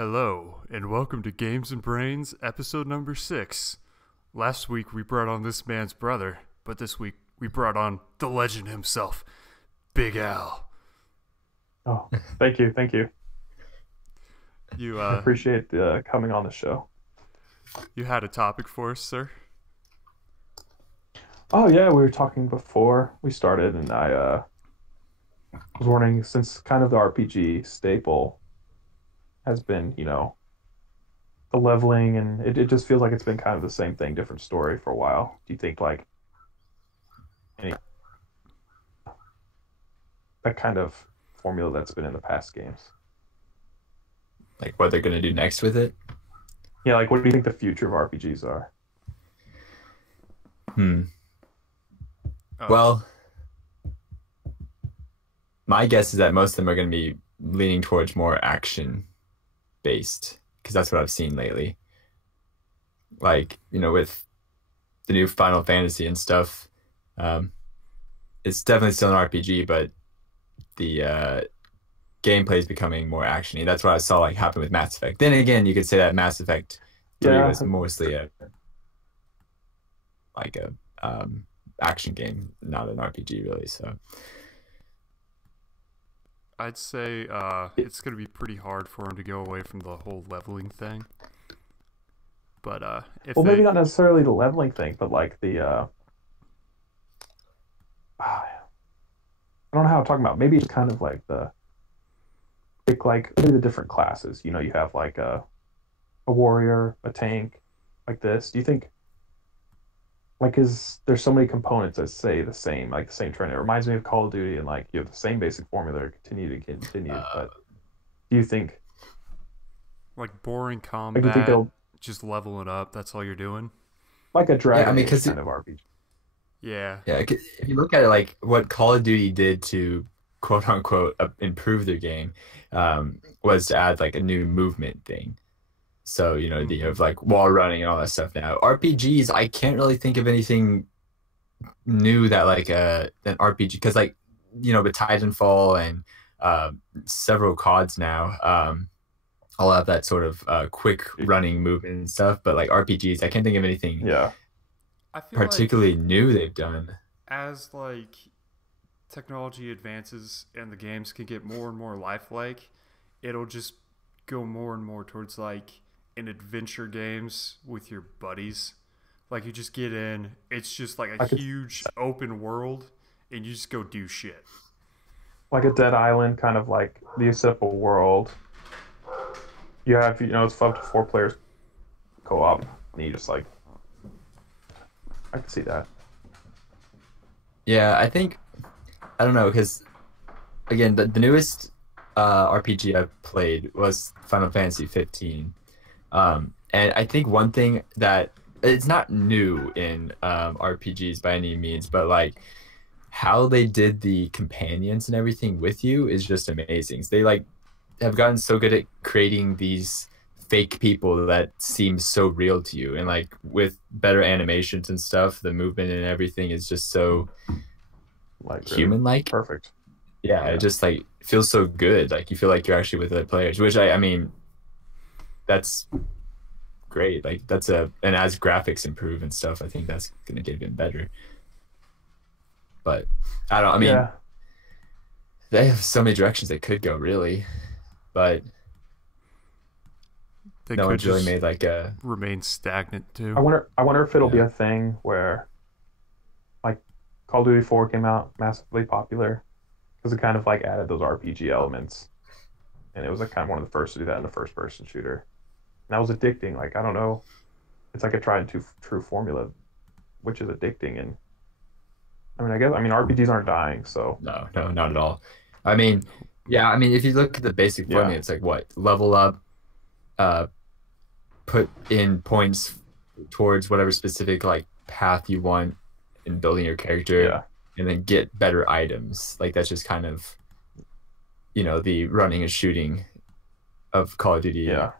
Hello, and welcome to Games and Brains, episode number 6. Last week we brought on this man's brother, but this week we brought on the legend himself, Big Al. Oh, thank you. You I appreciate coming on the show. you had a topic for us, sir? Oh yeah, we were talking before we started, and I was wondering, since kind of the RPG staple has been, the leveling, and it just feels like it's been kind of the same thing, different story for a while. Do you think like any that kind of formula that's been in the past games? Like what they're gonna do next with it. Yeah, like what do you think the future of RPGs are? Hmm. Oh, Well, my guess is that most of them are gonna be leaning towards more action based because that's what I've seen lately. Like, with the new Final Fantasy and stuff, um, it's definitely still an RPG, but the gameplay is becoming more actiony. That's what I saw like happen with Mass Effect. Then again, you could say that Mass Effect 3 Yeah, was mostly a action game, not an RPG really. So I'd say it's going to be pretty hard for him to go away from the whole leveling thing. But if well, maybe they... not necessarily the leveling thing, but like the I don't know how I'm talking about. Maybe it's kind of like like maybe the different classes. You have like a warrior, a tank, like this. Do you think like is there's so many components that say the same, like the same trend? It reminds me of Call of Duty, and like you have the same basic formula continue. uh, But do you think Like boring like you think combat, they'll just leveling up, that's all you're doing? like a yeah, I Dragon mean, Age because kind of RPG? Yeah. yeah, if you look at it, like what Call of Duty did to quote unquote improve their game, was to add like a new movement thing. So, the Hmm. of like wall running and all that stuff now. RPGs, I can't really think of anything new that like an RPG because like with Titanfall and several CODs now, all have that sort of quick running movement and stuff. But like RPGs, I can't think of anything Yeah, I feel like particularly new they've done. as technology advances and the games can get more and more lifelike, it'll just go more and more towards an adventure games with your buddies. Like you just get in, it's just like a like it's huge open world and you just go do shit. like a Dead Island, kind of like the simple world. You have it's up to four players co-op, and you just like I can see that. Yeah, I think I don't know because again the newest RPG I've played was Final Fantasy 15. And I think one thing that it's not new in RPGs by any means, but like how they did the companions and everything with you is just amazing. So they like have gotten so good at creating these fake people that seem so real to you, and like with better animations and stuff, the movement and everything is just so Like really human-like. perfect. Yeah, it Yeah, just like feels so good. Like you feel like you're actually with other players, which I mean, that's great. Like that's and as graphics improve and stuff, I think that's gonna get even better. But I don't. I mean, yeah. they have so many directions they could go, really. But They no could one's really just made like a. remain stagnant I too. wonder. I wonder if it'll be Yeah. a thing where like Call of Duty 4 came out massively popular because it kind of like added those RPG elements, and it was like kind of one of the first to do that in a first-person shooter. And that was addicting. Like I don't know, it's like a tried and true formula, which is addicting. And I mean RPGs aren't dying, so No, no, not at all. I mean, yeah. I mean, if you look at the basic yeah, formula, it's like what level up, uh, put in points towards whatever specific like path you want in building your character, yeah, and then get better items. Like that's just kind of the running and shooting of Call of Duty yeah.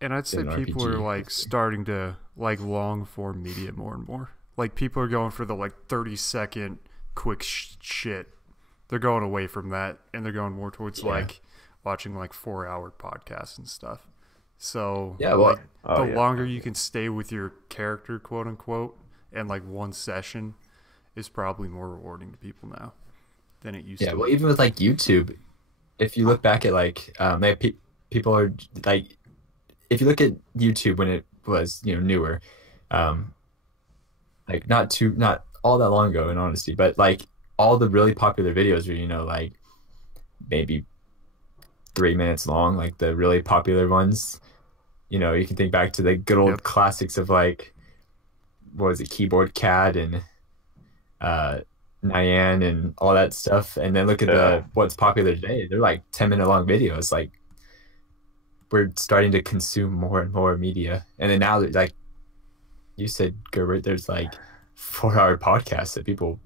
And I'd in say an people are RPG, basically. starting to long form media more and more. Like people are going for the 30-second quick shit. They're going away from that and they're going more towards Yeah, watching 4-hour podcasts and stuff. So Yeah, well, like Oh the yeah. longer you can stay with your character, quote unquote, and like one session is probably more rewarding to people now than it used yeah, to well, be. even with like YouTube, if you look back at like people are like if you look at YouTube when it was newer, um, like not all that long ago in honesty, but like all the really popular videos are like maybe 3 minutes long, like the really popular ones. You can think back to the good old Yep. classics of like what was it, Keyboard Cat and uh Nyan and all that stuff, and then look at Yeah. the what's popular today. They're like 10-minute long videos. Like we're starting to consume more and more media, and then now like you said, Gerbert, there's like 4-hour podcasts that people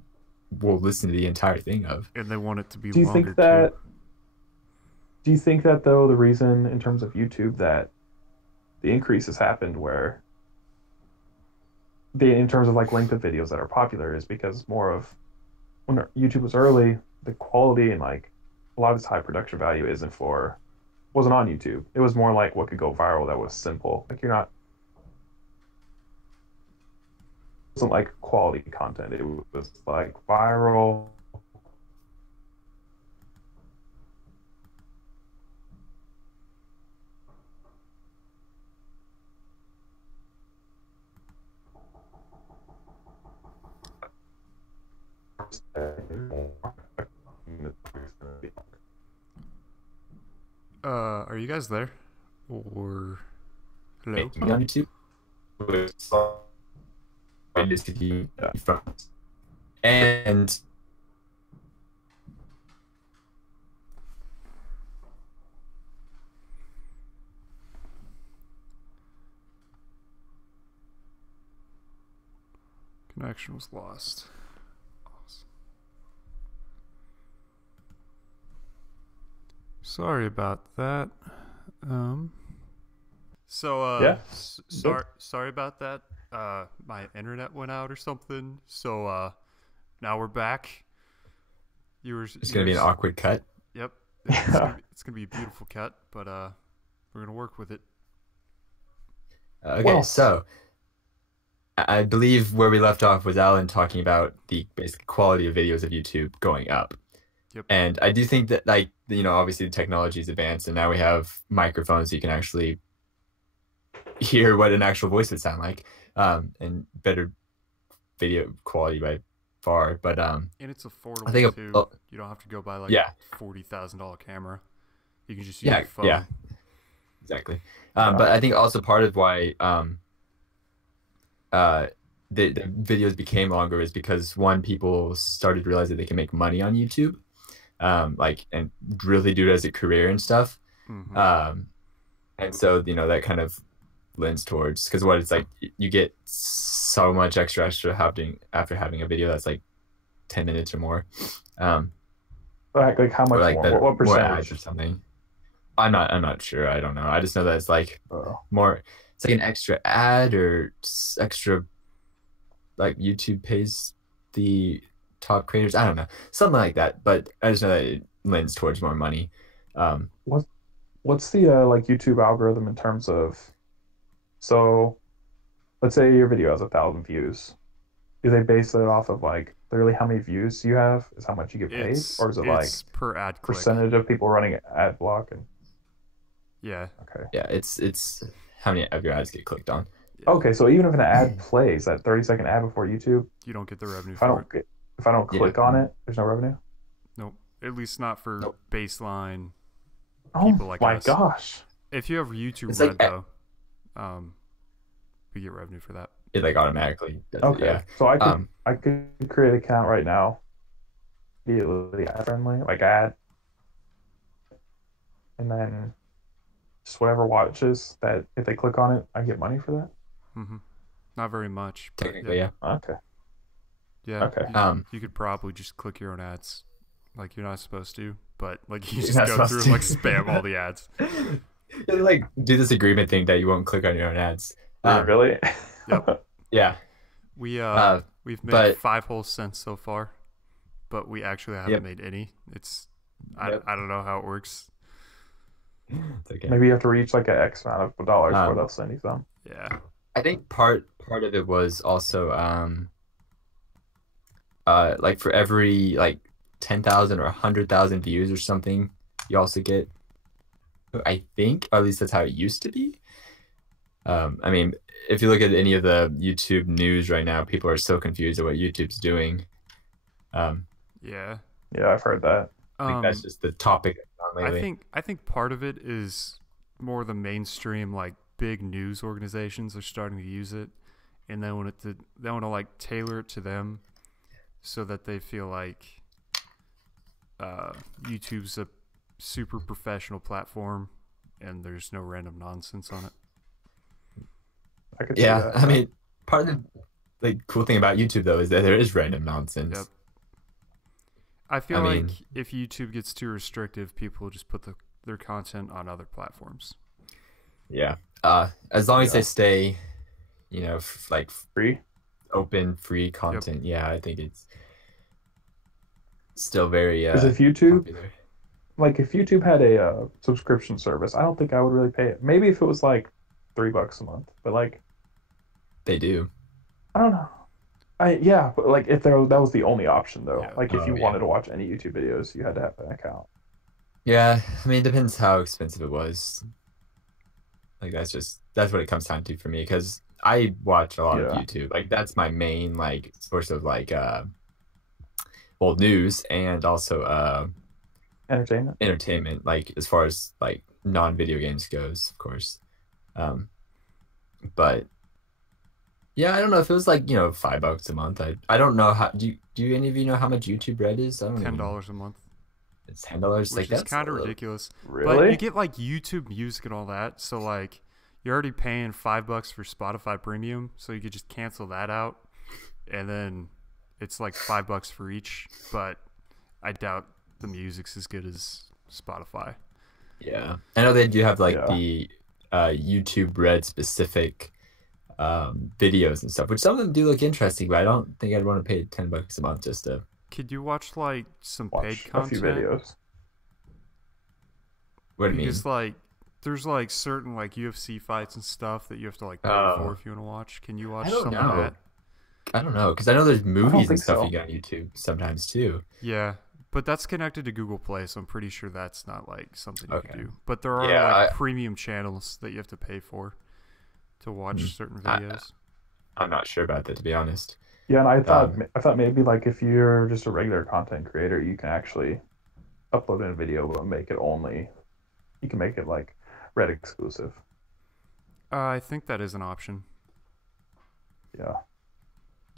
will listen to the entire thing of. And they want it to be Do you longer think too. that? Do you think that though the reason in terms of YouTube that the increase has happened where in terms of like length of videos that are popular is because more of when YouTube was early, the quality and like a lot of its high production value wasn't on YouTube. It was more like what could go viral that was simple. Like you're not it wasn't like quality content. It was like viral. Are you guys there? Or hello? Making on YouTube was and Connection was lost. Sorry about that. Um. So Yeah. sorry about that. My internet went out or something. So now we're back. it's gonna be an awkward cut. Yep. Yeah. It's gonna be a beautiful cut, but we're gonna work with it. Okay, Well, so I believe where we left off was Alan talking about the basic quality of videos of YouTube going up. Yep. And I do think that, like, obviously the technology is advanced and now we have microphones so you can actually hear what an actual voice would sound like, and better video quality by far. But And it's I affordable think, too. You don't have to go buy like yeah, $40,000 camera. You can just use yeah, your phone. yeah, exactly. yeah. But I think also part of why uh, the videos became longer is because one, people started to realize that they can make money on YouTube, like, and really do it as a career and stuff. Mm-hmm. And so that kind of lends towards, because what it's like, you get so much extra after having a video that's like 10 minutes or more, Like how or much like more? better, What more ads or percentage? something. I'm not sure. I don't know. I just know that it's like Oh, more. It's like an extra ad or extra, like YouTube pays the top creators. I don't know, something like that. But I just know that it lends towards more money. Um, what what's the like YouTube algorithm in terms of so let's say your video has 1,000 views. Do they base it off of like literally how many views you have is how much you get paid, It's or is it like it's per ad click. percentage of people running ad block and Yeah. okay. yeah, it's how many of your ads get clicked on. Yeah. Okay, so even if an ad plays, that 30-second ad before YouTube, You don't get the revenue if I for it. don't get if I don't Yeah. click on it, there's no revenue. Nope. At least not for Nope. baseline Oh people like my us. gosh. If you have YouTube It's Red like though, we get revenue for that. it like automatically does it. Okay. Yeah. So Um, I could create an account right now, immediately ad friendly, like ad, and then just whatever watches that if they click on it, I get money for that. Mm-hmm. Not very much, but technically, yeah. Okay. yeah. Okay. You could probably just click your own ads, like you're not supposed to, but like you You're just not go supposed through and to. like spam all the ads. You like do this agreement thing that you won't click on your own ads. Really? Yep. Yeah. We've made But 5 whole cents so far, but we actually haven't yep. made any. It's Yep. I don't know how it works. It's okay. Maybe you have to reach like an X amount of dollars before Um, they'll send you some. Yeah. I think part of it was also like for every like 10,000 or 100,000 views or something, you also get, I think, or at least that's how it used to be. I mean, if you look at any of the YouTube news right now, people are so confused at what YouTube's doing. Um, Yeah. Yeah, I've heard that. I think that's Um, just the topic lately. I think part of it is more the mainstream like big news organizations are starting to use it, and they want to like tailor it to them so that they feel like YouTube's a super professional platform and there's no random nonsense on it. I could see Yeah, that. I mean, part of the cool thing about YouTube though is that there is random Yep. nonsense. I I feel like mean, if YouTube gets too restrictive, people will just put their content on other platforms. yeah. As long as they Yeah. stay, like Free. open, free Yep. content, yeah, I think it's still very Because if YouTube, popular. like if YouTube had a subscription service, I don't think I would really pay it. Maybe if it was like $3 a month, but like They do. I don't know. Yeah, but like if that was the only option though. Yeah. Like if Oh you yeah. wanted to watch any YouTube videos, you had to have an account. Yeah, I mean, it depends how expensive it was. Like that's what it comes down to for me because I watch a lot of Yeah. YouTube. Like that's my main like source of like well news and also Entertainment. entertainment. Like as far as like non-video games goes, of course. Um, but yeah, I don't know if it was like $5 a month. I don't know how do any of you know how much YouTube Red is? I don't ten even. dollars a month, It's $10. Like which is that's a kind of little. ridiculous. But you Really? get like YouTube Music and all that, so like you're already paying $5 for Spotify Premium, so you could just cancel that out, and then it's like $5 for each. But I doubt the music's as good as Spotify. Yeah, I know they do have like Yeah. the YouTube Red specific videos and stuff, which some of them do look interesting, but I don't think I'd want to pay $10 a month just to. Could you watch like some paid Watch a few content? videos. What do you Because mean? like there's like certain like UFC fights and stuff that you have to like pay for Oh, if you want to watch. Can you I watch don't some of know. that? I don't know because I know there's I don't movies and think stuff you so. get on YouTube sometimes too. Yeah, but that's connected to Google Play, so I'm pretty sure that's not like something you could Okay. do. But there are Yeah, like premium channels that you have to pay for to hmm. watch certain I videos. I'm not sure about that to be honest. Yeah, and Um, I thought maybe like if you're just a regular content creator, you can actually upload in a video but make it only you can make it like Red exclusive. I think that is an option. Yeah.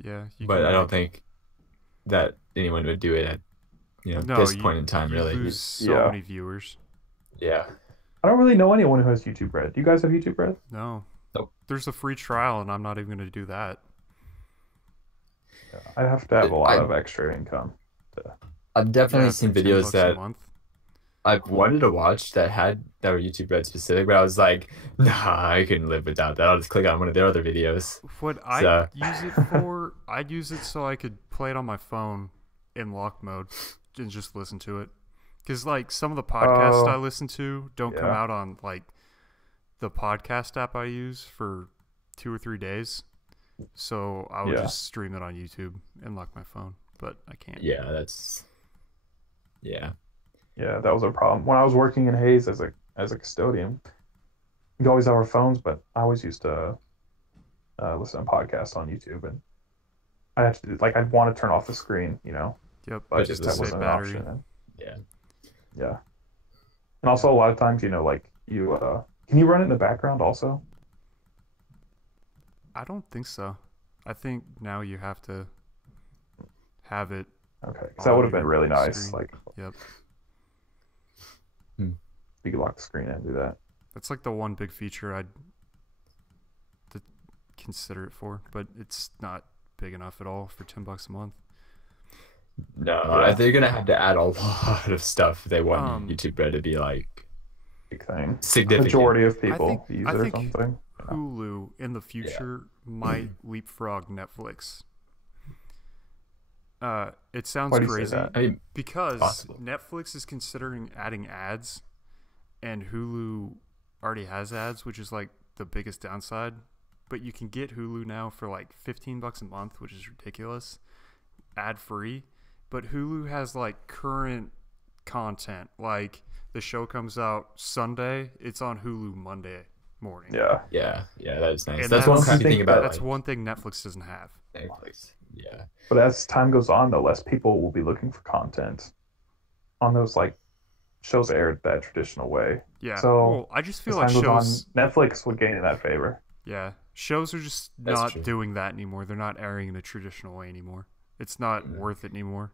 Yeah, you but can I don't like think that anyone would do it at no, this point in time you really. lose so Yeah. many viewers. Yeah. I don't really know anyone who has YouTube Red. Do you guys have YouTube Red? No, Nope. there's a free trial, and I'm not even going to do that. Yeah. I have to have a lot I of extra income. To, I've Yeah, definitely for seen ten videos bucks a that month. I've wanted to watch that were YouTube Red specific, but I was like, nah, I couldn't live without that. I'll just click on one of their other videos. What I So use it for, I'd use it so I could play it on my phone in lock mode and just listen to it. Because like some of the podcasts I oh, listen to don't come yeah. out on like the podcast app I use for 2 or 3 days. So I would Yeah. just stream it on YouTube and lock my phone, but I can't. yeah, that's yeah. Yeah, that was a problem. When I was working in Hayes as a custodian, we always have our phones, but I always used to listen to podcasts on YouTube, and I had to do, like I'd want to turn off the screen, Yep, but But it just that was save wasn't an battery. option. And yeah. yeah, and also a lot of times, like you can you run it in the background also? I don't think so. I think now you have to have it Okay, because that would on have been your really nice. screen. Like Yep. Hmm. you could lock the screen and do that. That's like the one big feature I'd consider it for, but it's not big enough at all for $10 a month. No, Yeah, they're gonna have to add a lot of stuff if they want Um, YouTube Red to be like big thing. significant. Majority of people use I it or think something. Yeah. Hulu in the Yeah. future might leapfrog Netflix. It sounds Why do you say crazy that? I mean, because possible. Netflix is considering adding ads, and Hulu already has ads, which is like the biggest downside. But you can get Hulu now for like $15 a month, which is ridiculous, ad free. But Hulu has like current content. Like the show comes out Sunday, it's on Hulu Monday morning. Yeah. Yeah, that is nice. And That's one that's- crappy thing about That's like one thing Netflix doesn't have. Netflix. Yeah. But as time goes on, though, less people will be looking for content on those like shows aired that traditional way. Yeah. So Well, I just feel as like time goes shows. on, Netflix would gain in that favor. Yeah, shows are just That's not true. doing that anymore. They're not airing in a traditional way anymore. It's not worth it anymore.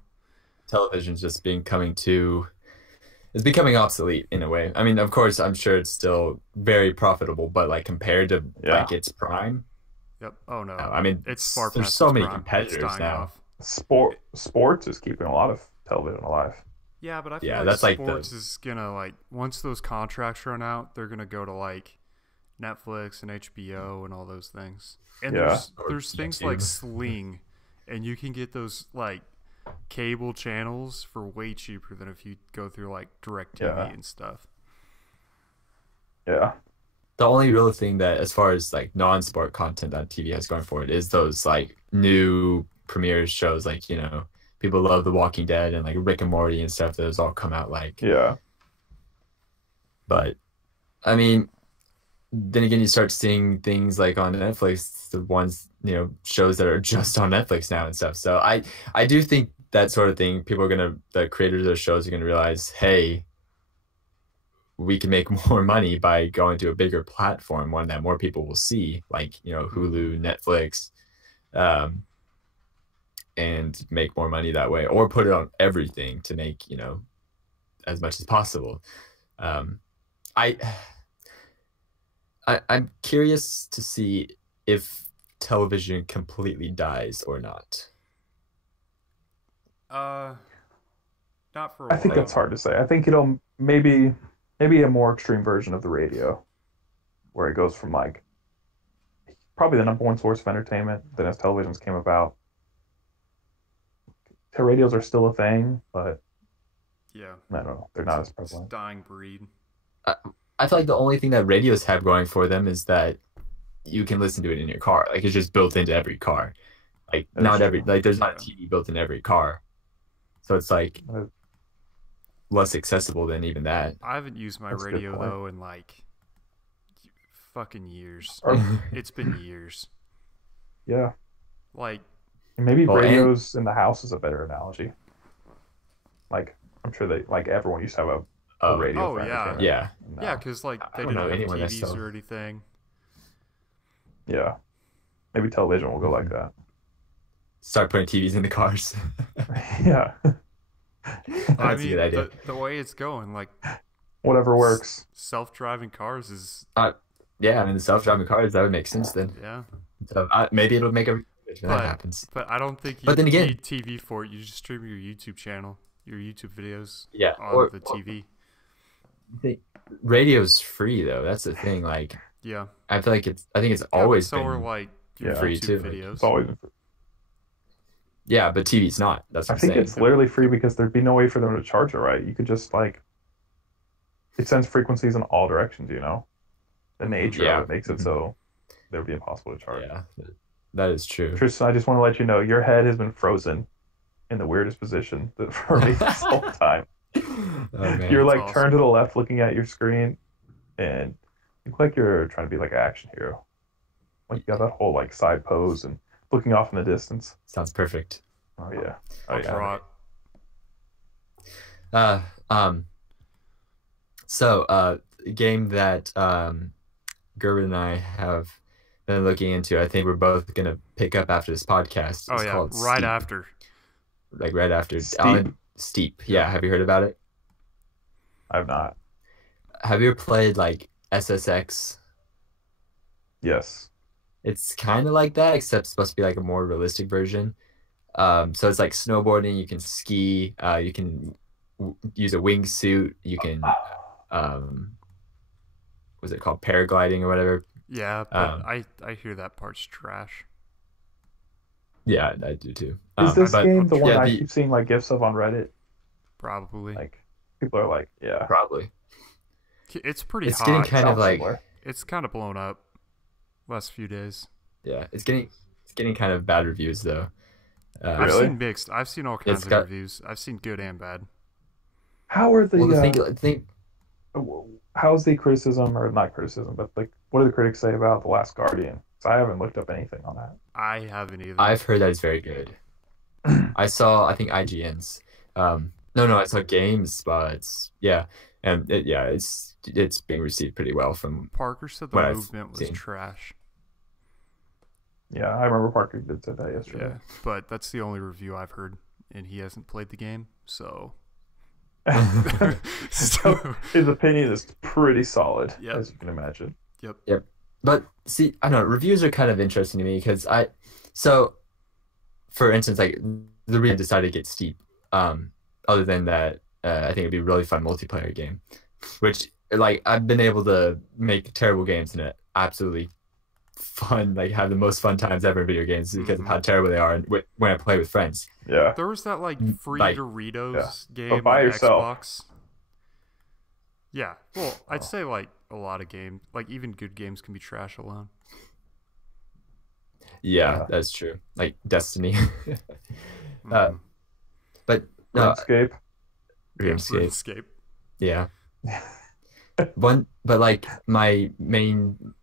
Television's just it's becoming obsolete in a way. I mean, of course, I'm sure it's still very profitable, but like compared to Yeah. like its prime, Yep. Oh no. I mean, It's far there's past so its many prime. competitors It's dying now. off. Sports is keeping a lot of television alive. Yeah, but I feel Yeah, like that's like the- sports is gonna like once those contracts run out, they're gonna go to like Netflix and HBO and all those things. And Yeah. there's Or things YouTube. like Sling, and you can get those like cable channels for way cheaper than if you go through like DirecTV Yeah. and stuff. Yeah. the only real thing that, as far as like non-sport content that TV has going for it, is those like new premiere shows. Like, people love The Walking Dead and like Rick and Morty and stuff. Those all come out like. Yeah. But I mean, then again, you start seeing things like on Netflix, the ones, shows that are just on Netflix now and stuff. So I do think that sort of thing, the creators of those shows are gonna realize, hey, we can make more money by going to a bigger platform, one that more people will see, like, Hulu, Netflix, and make more money that way, or put it on everything to make, as much as possible. I'm curious to see if television completely dies or not. Not for a I think while. that's hard to say. I think it'll maybe a more extreme version of the radio, where it goes from like probably the number one source of entertainment. Then as televisions came about, radios are still a thing, but Yeah. I don't know, they're not as It's a prevalent. dying breed. I feel like the only thing that radios have going for them is that you can listen to it in your car. Like, it's just built into every car. Like, That is not true. every, like, there's not a Yeah. TV built in every car. So it's like Uh, less accessible than even that. I haven't used my That's a good radio point. though in like fucking years. Or- It's been years. Yeah, Like and maybe Well, and- radios in the house is a better analogy. Like I'm sure they everyone used to have a Oh, radio. Oh, for yeah. entertainment. yeah. No. yeah, because like I they don't didn't know have anyone that TVs still- or anything. Yeah. Maybe television will go like that. Start putting TVs in the cars. Yeah. I That's a mean, good idea. the way it's going, like Whatever works. self-driving cars is Yeah, I mean, the self-driving cars, that would make sense then. yeah. So maybe it'll make a when But- that happens. But I don't think you But then again- need TV for it. You just stream your YouTube channel, your YouTube videos Yeah, on the TV. radio's free though. That's the thing. Like, Yeah. I feel like I think it's Yeah, but always so are been. like your Yeah. Free, YouTube too, like, videos. It's always. Yeah, but TV's not. That's what I I'm think saying. it's literally free because there'd be no way for them to charge it right. You could just like. It sends frequencies in all directions. The nature Yeah. of it makes it so it would be impossible to charge. Yeah, that is true. Tristan, I just want to let you know your head has been frozen in the weirdest position for me this whole time. Oh, man. You're like That's turned to the left looking at your screen and you look like you're trying to be like an action hero. Like you got that whole like side pose and looking off in the distance. Sounds perfect. Oh yeah. Oh, I'll yeah. draw it. So a game that Gerben and I have been looking into, I think we're both gonna pick up after this podcast. Oh It's yeah, called right Steep. after. Like right after. Steep? Steep. Yeah, have you heard about it? I've not. Have you ever played like SSX? Yes. It's kind of like that, except it's supposed to be like a more realistic version. So it's like snowboarding. You can ski. You can use a wingsuit. You can, what's it called, paragliding or whatever. Yeah, but I hear that part's trash. Yeah, I do too. Is this But game the one yeah, I keep seeing like gifs of on Reddit? Probably. Like people are like, yeah. probably. It's pretty It's hot. getting kind of Sounds like similar. It's kind of blown up last few days. yeah, it's getting kind of bad reviews though. I've Really? seen mixed. I've seen all It's kinds of got reviews. I've seen good and bad. How are well the the thing how's the criticism or not criticism, but like what do the critics say about The Last Guardian? 'Cause I haven't looked up anything on that. I haven't either. I've heard that it's very good. I saw I think IGN's. No, I saw Games, but yeah, and it's being received pretty well from Parker said the what I've movement was seen. trash. Yeah, I remember Parker did say that yesterday. Yeah, but that's the only review I've heard, and he hasn't played the game, so. So his opinion is pretty solid, Yep. as you can imagine. Yep. But see, I don't know, reviews are kind of interesting to me because so for instance, like the reason I decided to get Steep, other than that, I think it'd be a really fun multiplayer game, which like I've been able to make terrible games in it absolutely fun, like have the most fun times ever in video games because of how terrible they are and when I play with friends. Yeah. There was that like free Like, Doritos But game by on yourself. Xbox. Yeah, well, I'd say like a lot of games, like even good games, can be trash alone. Yeah, Yeah. that's true. Like Destiny. Mhm. But no, RuneScape. RuneScape. RuneScape. Yeah. But like my main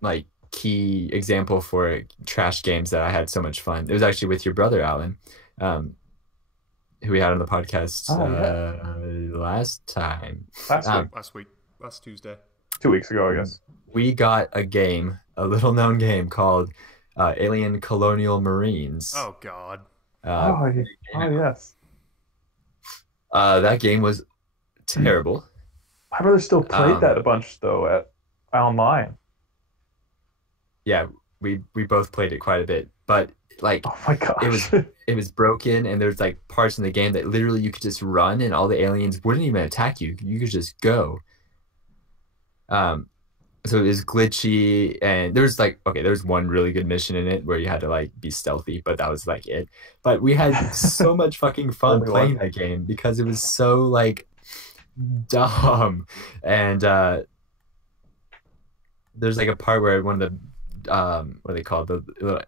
like key example for trash games that I had so much fun. It was actually with your brother, Alan, who we had on the podcast Oh, yeah. last time. Last week. Last Tuesday. 2 weeks ago, I guess. We got a little known game called Alien Colonial Marines. Oh God. Oh, yes. That game was terrible. My brother still played that a bunch though at online. Yeah, we both played it quite a bit, but like Oh my gosh. it was broken, and there's like parts in the game that literally you could just run, and all the aliens wouldn't even attack you. You could just go. So it was glitchy, and there's one really good mission in it where you had to like be stealthy, but that was like it. But we had so much fucking fun Only playing one. that game because it was so like dumb, and there's like a part where one of the what are they called, the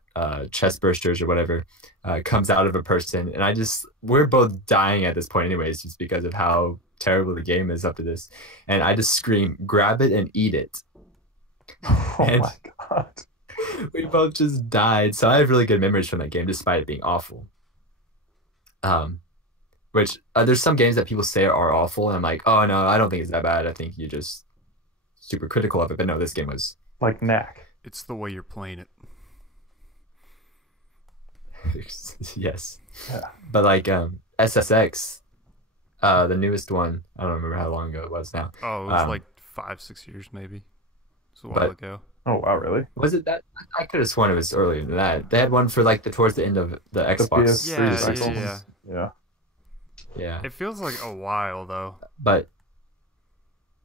chest bursters or whatever, comes out of a person, and we're both dying at this point anyways, just because of how terrible the game is up to this, and I just scream, grab it and eat it. Oh And my god. we both just died. So I have really good memories from that game despite it being awful. Which there's some games that people say are awful, and I'm like, oh no, I don't think it's that bad. I think you're just super critical of it. But no, this game was Like Knack. It's the way you're playing it. yes. Yeah. But like SSX, the newest one, I don't remember how long ago it was now. Oh, it was like 5-6 years maybe. It's a while But- ago. Oh wow, really? Was it that? I could have sworn it was earlier than that. They had one for like towards the end of the Xbox PS3 Yeah, cycle. yeah. Yeah. Yeah. It feels like a while though. But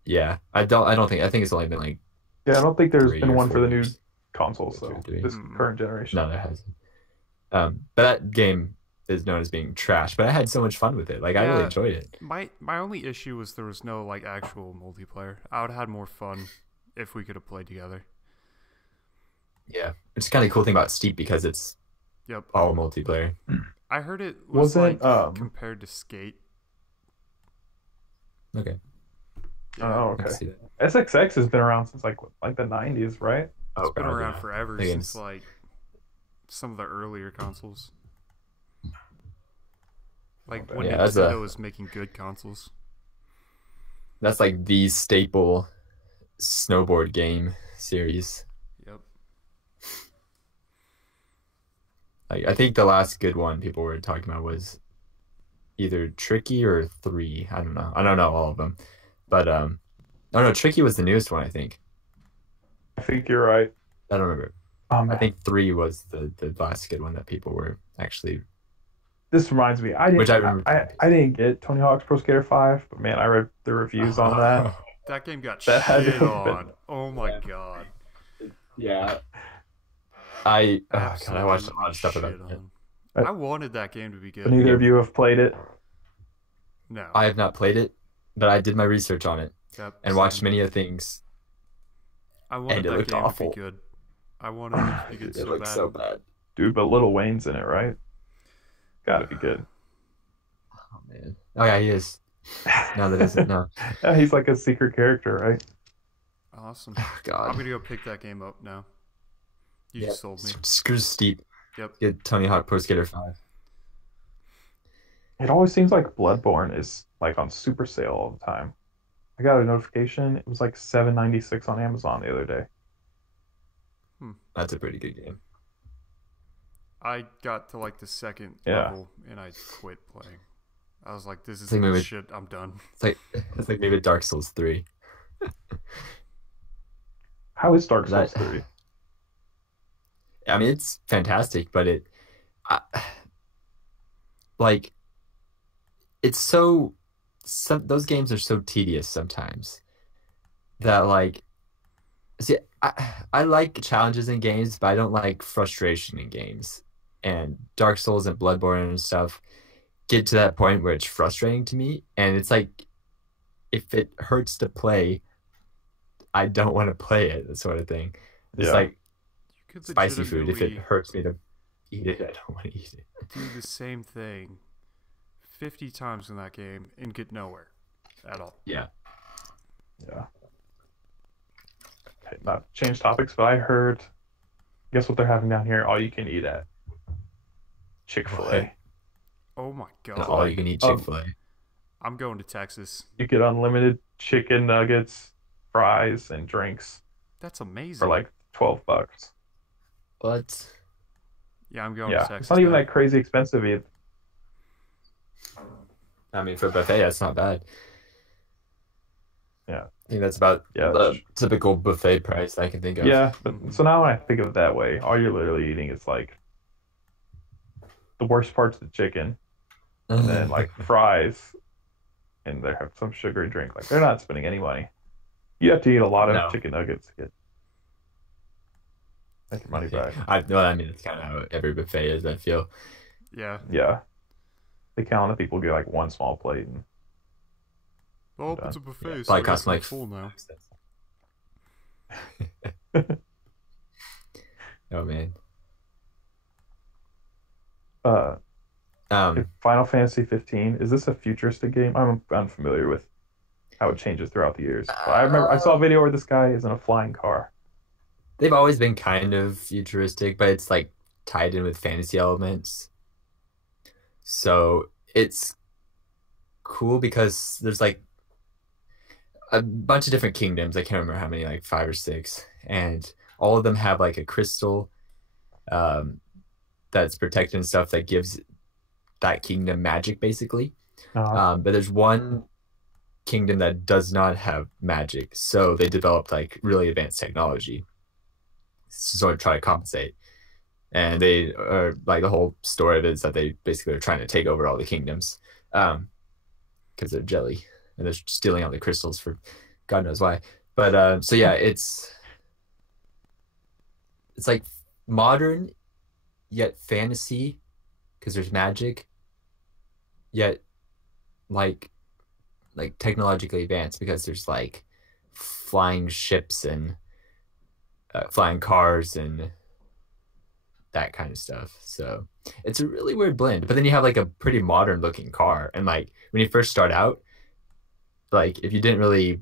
yeah, I think it's only been like Yeah, I don't think there's 3 been or one for 4 the new years. consoles Two or though. three. This current generation. No, there hasn't. But that game is known as being trash. But I had so much fun with it. Like I really Yeah. enjoyed it. My only issue was there was no like actual multiplayer. I would have had more fun if we could have played together. Yeah, it's kind of cool thing about Steep because it's Yep. all multiplayer. I heard it was Wasn't like compared to Skate. Okay. Oh, I can okay. see that. SXX has been around since like the 90s, right? It's been God, around yeah. forever That since game's- like some of the earlier consoles. Like when Yeah, that's Nintendo a- was making good consoles. That's like the staple snowboard game series. Yep. Like I think the last good one people were talking about was either Tricky or 3. I don't know. I don't know all of them, but oh no, Tricky was the newest one. I think. I think you're right. I don't remember. Oh man. I think 3 was the last good one that people were actually. This reminds me. Which I remember. I didn't get Tony Hawk's Pro Skater 5, but man, I read the reviews on that. That game got That had to shit have been- on. Oh my god. Yeah. I watched a lot of Absolutely stuff about shit it. on. Uh, I wanted that game to be good. But neither of you have played it. No. I have not played it, but I did my research on it, Yep, and watched same. many of things, I and wanted it that looked game to be awful. good. I wanted it to be good It so looked bad. so bad. Dude, but Little Wayne's in it, right? Gotta be good. Oh man. Oh yeah, he is. No, that isn't. No. Yeah, he's like a secret character, right? Awesome. I'm God. gonna go pick that game up now. You Yeah. just sold me. Screw Steep. Yep. Get Tony Hawk Pro Skater 5. It always seems like Bloodborne is like on super sale all the time. I got a notification. It was like 7.96 on Amazon the other day. Hmm. That's a pretty good game. I got to like the second Yeah. level and I quit playing. I was like, this It's is like maybe bullshit. I'm done. it's like maybe Dark Souls 3. How is Dark That Souls 3? I mean it's fantastic, but I, like it's so those games are so tedious sometimes that like see I like challenges in games, but I don't like frustration in games. And Dark Souls and Bloodborne and stuff get to that point where it's frustrating to me, and it's like if it hurts to play, I don't want to play it, that sort of thing. It's Yeah. like You could spicy food. If it legitimately hurts me to eat it, I don't want to eat it. do the same thing 50 times in that game and get nowhere at all. Yeah. Yeah. Okay, not to change topics, but I heard, guess what they're having down here? All you can eat at What? Chick-fil-A. Oh my And all god. you can eat Um, Chick-fil-A. I'm going to Texas. you get unlimited chicken nuggets, fries, and drinks That's for amazing. like $12. What? Yeah, I'm going to Yeah, it's not Texas even now. that crazy expensive either. I mean, for a buffet, that's not bad. Yeah, I think that's about yeah, the typical buffet price I can think of. yeah. But Hmm. so now when I think of it that way, all you're literally eating is like the worst parts of the chicken, and then like fries, and they have some sugary drink. Like they're not spending any money. You have to eat a lot of No. chicken nuggets to get your money Yeah. back. Well, I mean, it's kind of how every buffet is, I feel. Yeah. Yeah, they count on people get like one small plate and Well, it's done. a Yeah. buffet, so I Probably guess costs I'm like full now. 5 cents. Oh man. uh, Um, Final Fantasy 15, is this a futuristic game? I'm unfamiliar with how it changes throughout the years. But I remember I saw a uh, video where this guy is in a flying car. they've always been kind of futuristic, but it's like tied in with fantasy elements. So it's cool because there's like a bunch of different kingdoms. I can't remember how many, like 5 or 6, and all of them have like a crystal um, that's protected and stuff that gives that kingdom magic, basically. Uh, But there's one kingdom that does not have magic, so they developed like really advanced technology to sort of try to compensate. And they are like the whole story of it is that they basically are trying to take over all the kingdoms because they're jelly and they're stealing all the crystals for God knows why. But so yeah, it's like modern yet fantasy because there's magic, yet like technologically advanced because there's like flying ships and flying cars and that kind of stuff. So it's a really weird blend. But then you have like a pretty modern looking car, and like when you first start out, like if you didn't really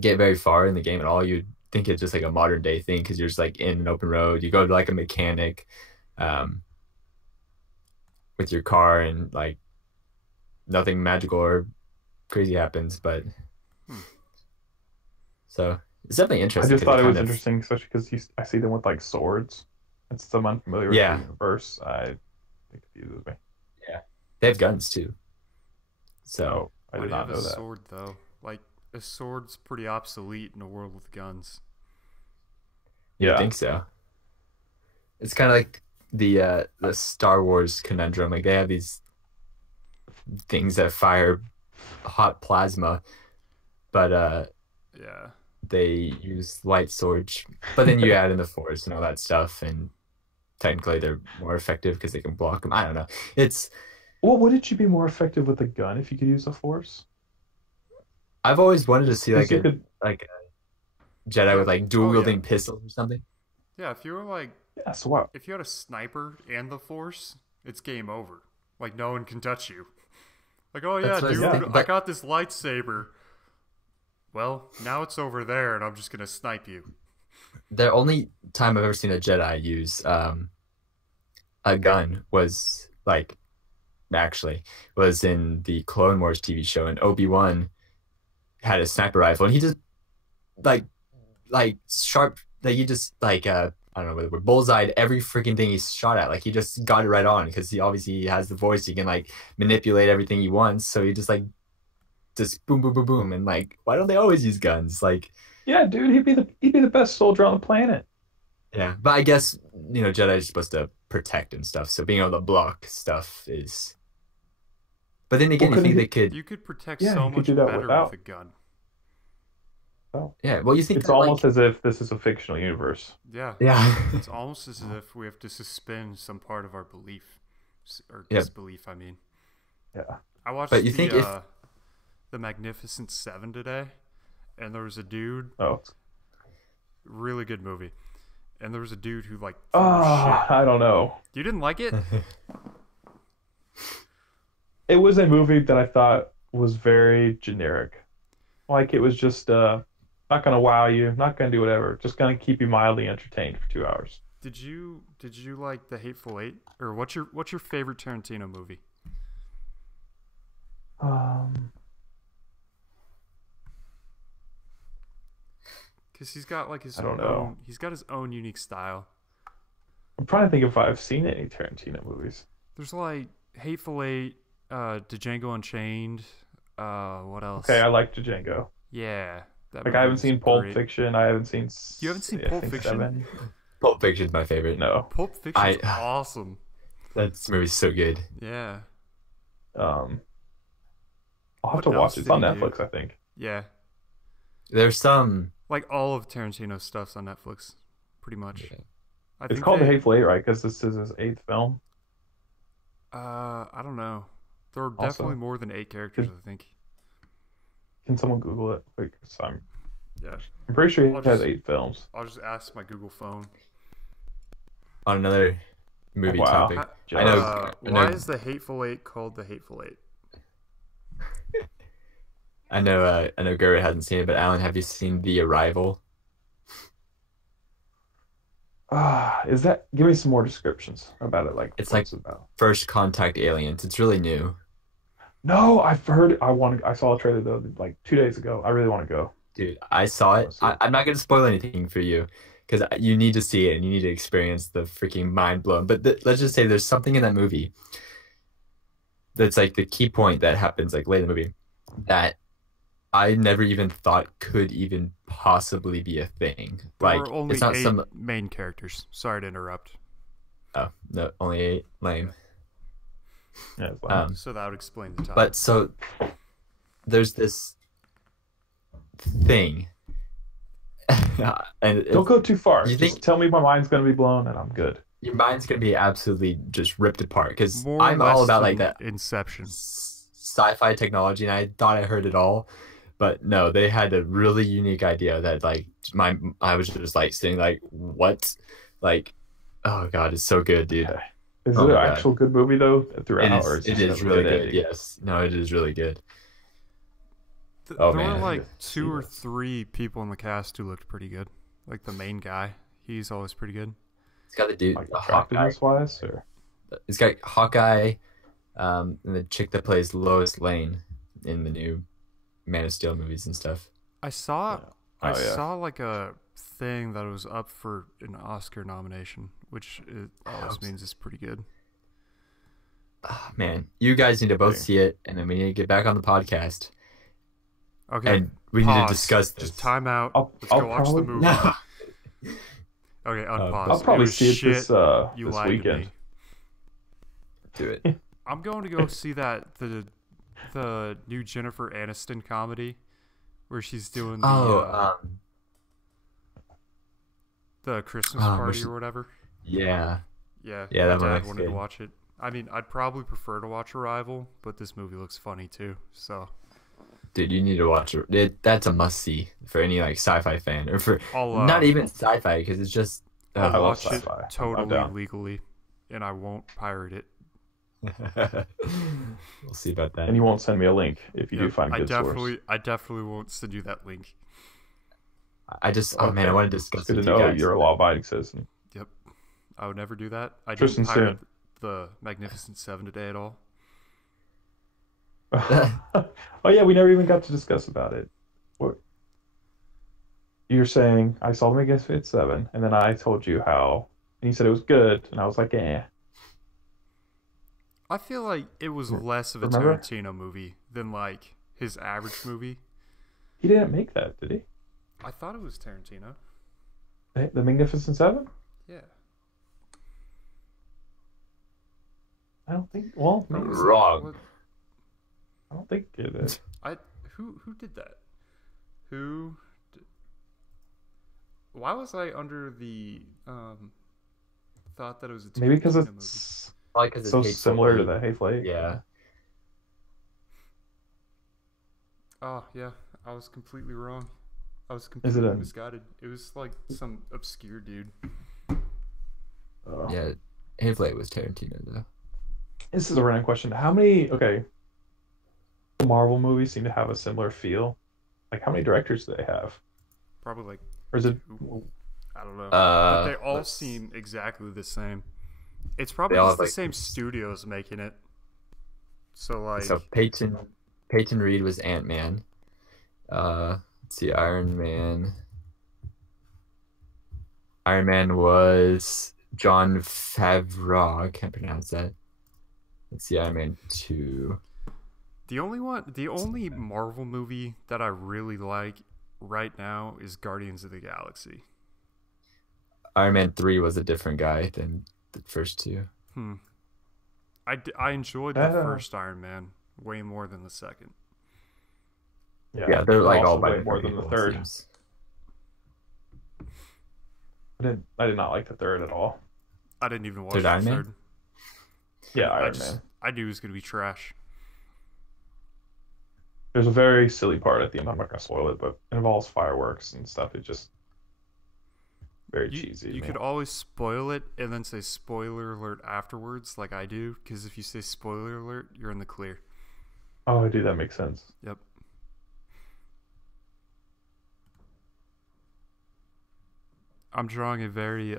get very far in the game at all, you'd think it's just like a modern day thing because you're just like in an open road. You go to like a mechanic um, with your car, and like nothing magical or crazy happens. But Hmm. so it's definitely I interesting just because it thought it kind was of interesting, especially because I see them with like swords. And since I'm unfamiliar with the yeah, universe, it confuses me. yeah, they have guns too. So Oh, I Why did do you not have a know that. sword, though? Like, a sword's pretty obsolete in a world with guns. you'd Yeah, think so. It's kind of like the Star Wars conundrum. Like they have these things that fire hot plasma, but Yeah. they use light swords. But then you add in the force and all that stuff, and technically they're more effective because they can block them. I don't know. It's well, wouldn't you be more effective with a gun if you could use the force? I've always wanted to see Because you could, like a Jedi Yeah. with like dual Oh yeah. wielding pistols or something. Yeah. If you were like, yeah, so what? if you had a sniper and the Force, it's game over. Like no one can touch you. Like, oh yeah, That's what I was dude, thinking. I But got this lightsaber. Well, now it's over there, and I'm just gonna snipe you. the only time I've ever seen a Jedi use a gun was like actually was in the Clone Wars TV show, and Obi-Wan had a sniper rifle, and he just like sharp like he just I don't know whether bullseyed every freaking thing he shot at. Like he just got it right on because he obviously has the voice. He can like manipulate everything he wants. So he just boom boom boom boom. And like why don't they always use guns? Like Yeah, dude, he'd be the best soldier on the planet. yeah, but I guess Jedi is supposed to protect and stuff. So being able to block stuff is. But then Well, again, you couldn't think they he? could? You could protect Yeah, so he could much do that better with without. a gun. Well, Yeah. Well, you think it's that almost like as if this is a fictional universe. Yeah, yeah. it's almost as if we have to suspend some part of our belief or Yeah. disbelief. I mean, Yeah. I watched But you think if the Magnificent Seven today, and there was a dude, Oh, really good movie, and there was a dude who like threw ah, shit. I don't know. You didn't like it? It was a movie that I thought was very generic. Like it was just not gonna wow you, not gonna do whatever, just gonna keep you mildly entertained for 2 hours. Did you like the Hateful Eight, or what's your favorite Tarantino movie? Um, Because he's got like his I don't own, know. he's got his own unique style. I'm trying to think if I've seen any Tarantino movies. There's like Hateful Eight, Django Unchained. What else? Okay, I like Django. Yeah, that Like I movie haven't was seen Pulp great. Fiction. I haven't seen. You haven't seen I Pulp think Fiction? Seven. Pulp Fiction's my favorite. No. Pulp Fiction's I awesome. that movie's so good. Yeah. Um, I'll have What to watch else it. It's did on he do? Netflix, I think. Yeah. There's some. Like all of Tarantino's stuff's on Netflix, pretty much. I It's think called The they. Hateful Eight, right? Because this is his eighth film. I don't know. There are Also, definitely more than 8 characters. Can I think. can someone Google it? Like, Yeah. I'm pretty sure he I'll has just 8 films. I'll just ask my Google phone. On another movie Wow. topic. Ha- I know. I Why know. is the Hateful Eight called the Hateful Eight? I know. I know. Garrett hasn't seen it, but Alan, have you seen The Arrival? Is that? Give me some more descriptions about it. Like, It's what like it's about. First Contact Aliens. It's really new, No, I've heard. I saw a trailer though, like 2 days ago. I really want to go. dude. I saw I it. want to see it. I'm not gonna spoil anything for you because you need to see it and you need to experience the freaking mind blown. But let's just say there's something in that movie that's like the key point that happens like late in the movie that I never even thought could even possibly be a thing. There Like are only it's not 8 some. main characters. Sorry to interrupt. Oh no, only 8. Lame. Yeah, it's like, So that would explain the title. But so there's this thing, and don't go too far. you Just think tell me my mind's gonna be blown, and I'm good. your mind's gonna be absolutely just ripped apart because More or I'm all less about like than that Inception. sci-fi technology, and I thought I heard it all, but no, they had a really unique idea that like I was just like sitting like what, like oh god, it's so good, dude. Okay. Is Oh it an my God. actual good movie though throughout, It or is. is It it is just a really good good. ending? Yes. No, it is really good. There Oh, were man. like I need to 2 see or this. 3 people in the cast who looked pretty good. Like the main guy, he's always pretty good. It's got the dude, Like the Hawkeye. attractiveness wise, or It's got Hawkeye, and the chick that plays Lois Lane in the new Man of Steel movies and stuff. I saw Yeah. I Oh, yeah. saw like a thing that was up for an Oscar nomination, which it always means it's pretty good. Ah, man, you guys need to both Okay. see it, and then we need to get back on the podcast, Okay, and we need to pause. discuss this. Just time out. Let's I'll go watch the probably- movie. No. Okay, but- unpause. I'll probably It was see it shit. this You this lied to weekend. me. Do it. I'm going to go see the new Jennifer Aniston comedy where she's doing Oh, the Christmas where party she- or whatever. yeah. Yeah, Yeah, my that one dad looks wanted to good. watch it. I mean, I'd probably prefer to watch Arrival, but this movie looks funny too. So Dude, you need to watch it. That's a must see for any like sci-fi fan, or for I'll not even sci-fi, because it's just I'll I love watch it sci-fi. I'm totally down. legally, and I won't pirate it. we'll see about that. And you won't send me a link if you do Yep, find a good source. I definitely won't send you that link. I just oh man, I Okay. want to It's discuss good to with you know guys. you're a law-abiding citizen. Yep, I would never do that. I didn't Tristan pirate soon. the Magnificent Seven today at all. Oh yeah, we never even got to discuss about it. What you're saying? I saw the Magnificent Seven, and then I told you how, and you said it was good, and I was like, eh. I feel like it was less of a Remember? Tarantino movie than like his average movie. He didn't make that, did he? I thought it was Tarantino. The Magnificent Seven? Yeah. I don't think. Well, Or maybe. was Wrong. What, I don't think it is. I who did that? Who? Why was I under the thought that it was a Maybe because Tarantino movie? it's Probably because so it's Hateful similar to Eight. the Hateful Eight. Yeah. Oh yeah, I was completely wrong. I was Is it completely a? misguided. It was like some obscure dude. Oh. Yeah. Hateful Eight was Tarantino though. This is a random question. How many? Okay, Marvel movies seem to have a similar feel. Like, how many directors do they have? Probably like Or is it? two. I don't know. But Uh, they all let's- seem exactly the same. It's They probably all just have, the like, same this- studios making it. So like So Peyton Reed was Ant-Man. Let's see, Iron Man. Iron Man was John Favreau. I can't pronounce that. Let's see, Iron Man 2. the only Marvel movie that I really like right now is Guardians of the Galaxy. Iron Man 3 was a different guy than the first two. I enjoyed the That, first Iron Man way more than the second. Yeah, they're like all also by way different more than the people, it third. seems. I did not like the third at all. I didn't even watch Third the Iron Man? third. Yeah, I Iron Man. I knew it was gonna be trash. There's a very silly part at the end. I'm not gonna spoil it, but it involves fireworks and stuff. It just very cheesy. You to could me. always spoil it and then say spoiler alert afterwards, like I do, because if you say spoiler alert, you're in the clear. Oh, dude, that makes sense. Yep. I'm drawing a very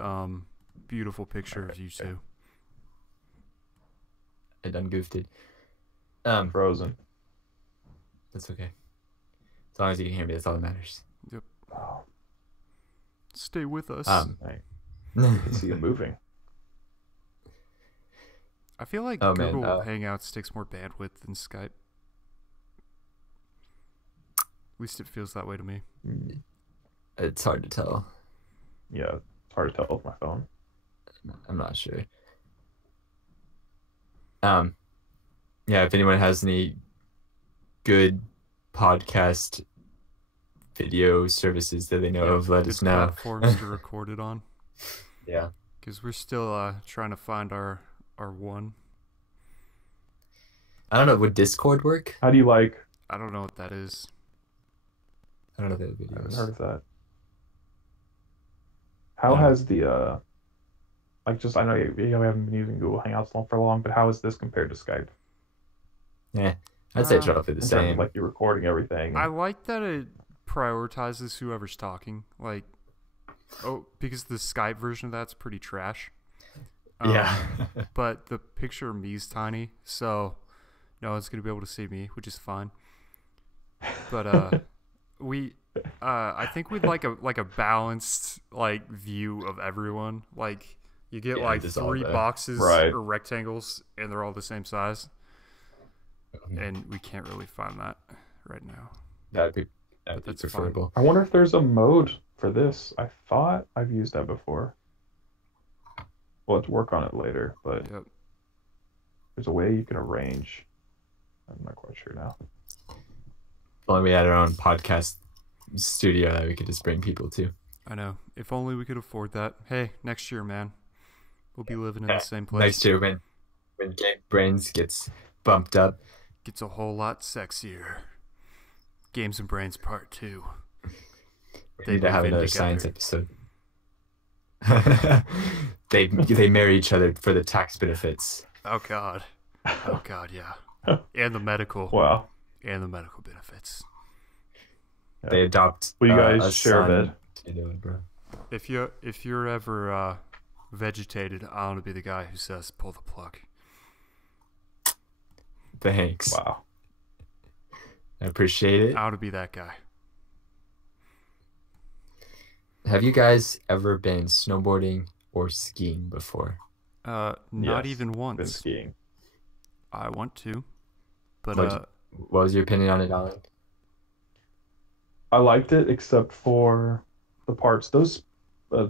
beautiful picture of you two. I done goofed it. Frozen. That's okay. As long as you can hear me, that's all that matters. Oh, Stay with us. I can see it moving. I feel like Oh, man, Google Hangouts takes more bandwidth than Skype. At least it feels that way to me. It's hard to tell. Yeah, it's hard to tell with my phone. I'm not sure. Yeah, if anyone has any good podcast video services that they know of, let Good us know. platforms to record it on, Yeah. because we're still trying to find our one. I don't know, would Discord work? How do you like? I don't know what that is. I don't know if they have I haven't videos. heard of that. How Yeah. has the like just I know you haven't been using Google Hangouts for long, but how is this compared to Skype Yeah, I'd say it's Uh, roughly the in terms of same. like you're recording everything? I like that it prioritizes whoever's talking. Like, because the Skype version of that's pretty trash. Yeah. But the picture of me is tiny, so no one's gonna be able to see me, which is fine. But I think we'd like a balanced like view of everyone. Like you get Yeah, like just all 3 there. boxes Right. or rectangles, and they're all the same size, and we can't really find that right now. That'd be that's fine. preferable. I wonder if there's a mode for this. I thought I've used that before. We'll have to work on it later, but Yep. there's a way you can arrange. I'm not quite sure now. If only we had our own podcast studio that we could just bring people to. I know. If only we could afford that. Hey, next year, man, we'll be living in the same place. Next year when Game Brains gets bumped up. Gets a whole lot sexier. Games and Brains Part 2. We They need to move have in another together. science episode. They marry each other for the tax benefits. Oh god. Oh god, yeah. And the medical Wow. benefits. They Yeah. adopt Will you guys a share a bed? son to do it, bro. If you're ever vegetated, I want to be the guy who says pull the plug. Thanks. Wow. I appreciate it. I want to be that guy. Have you guys ever been snowboarding or skiing before? Not Yes, even been once. skiing. I want to, but What was your opinion on it, Alan? I liked it except for the parts. Those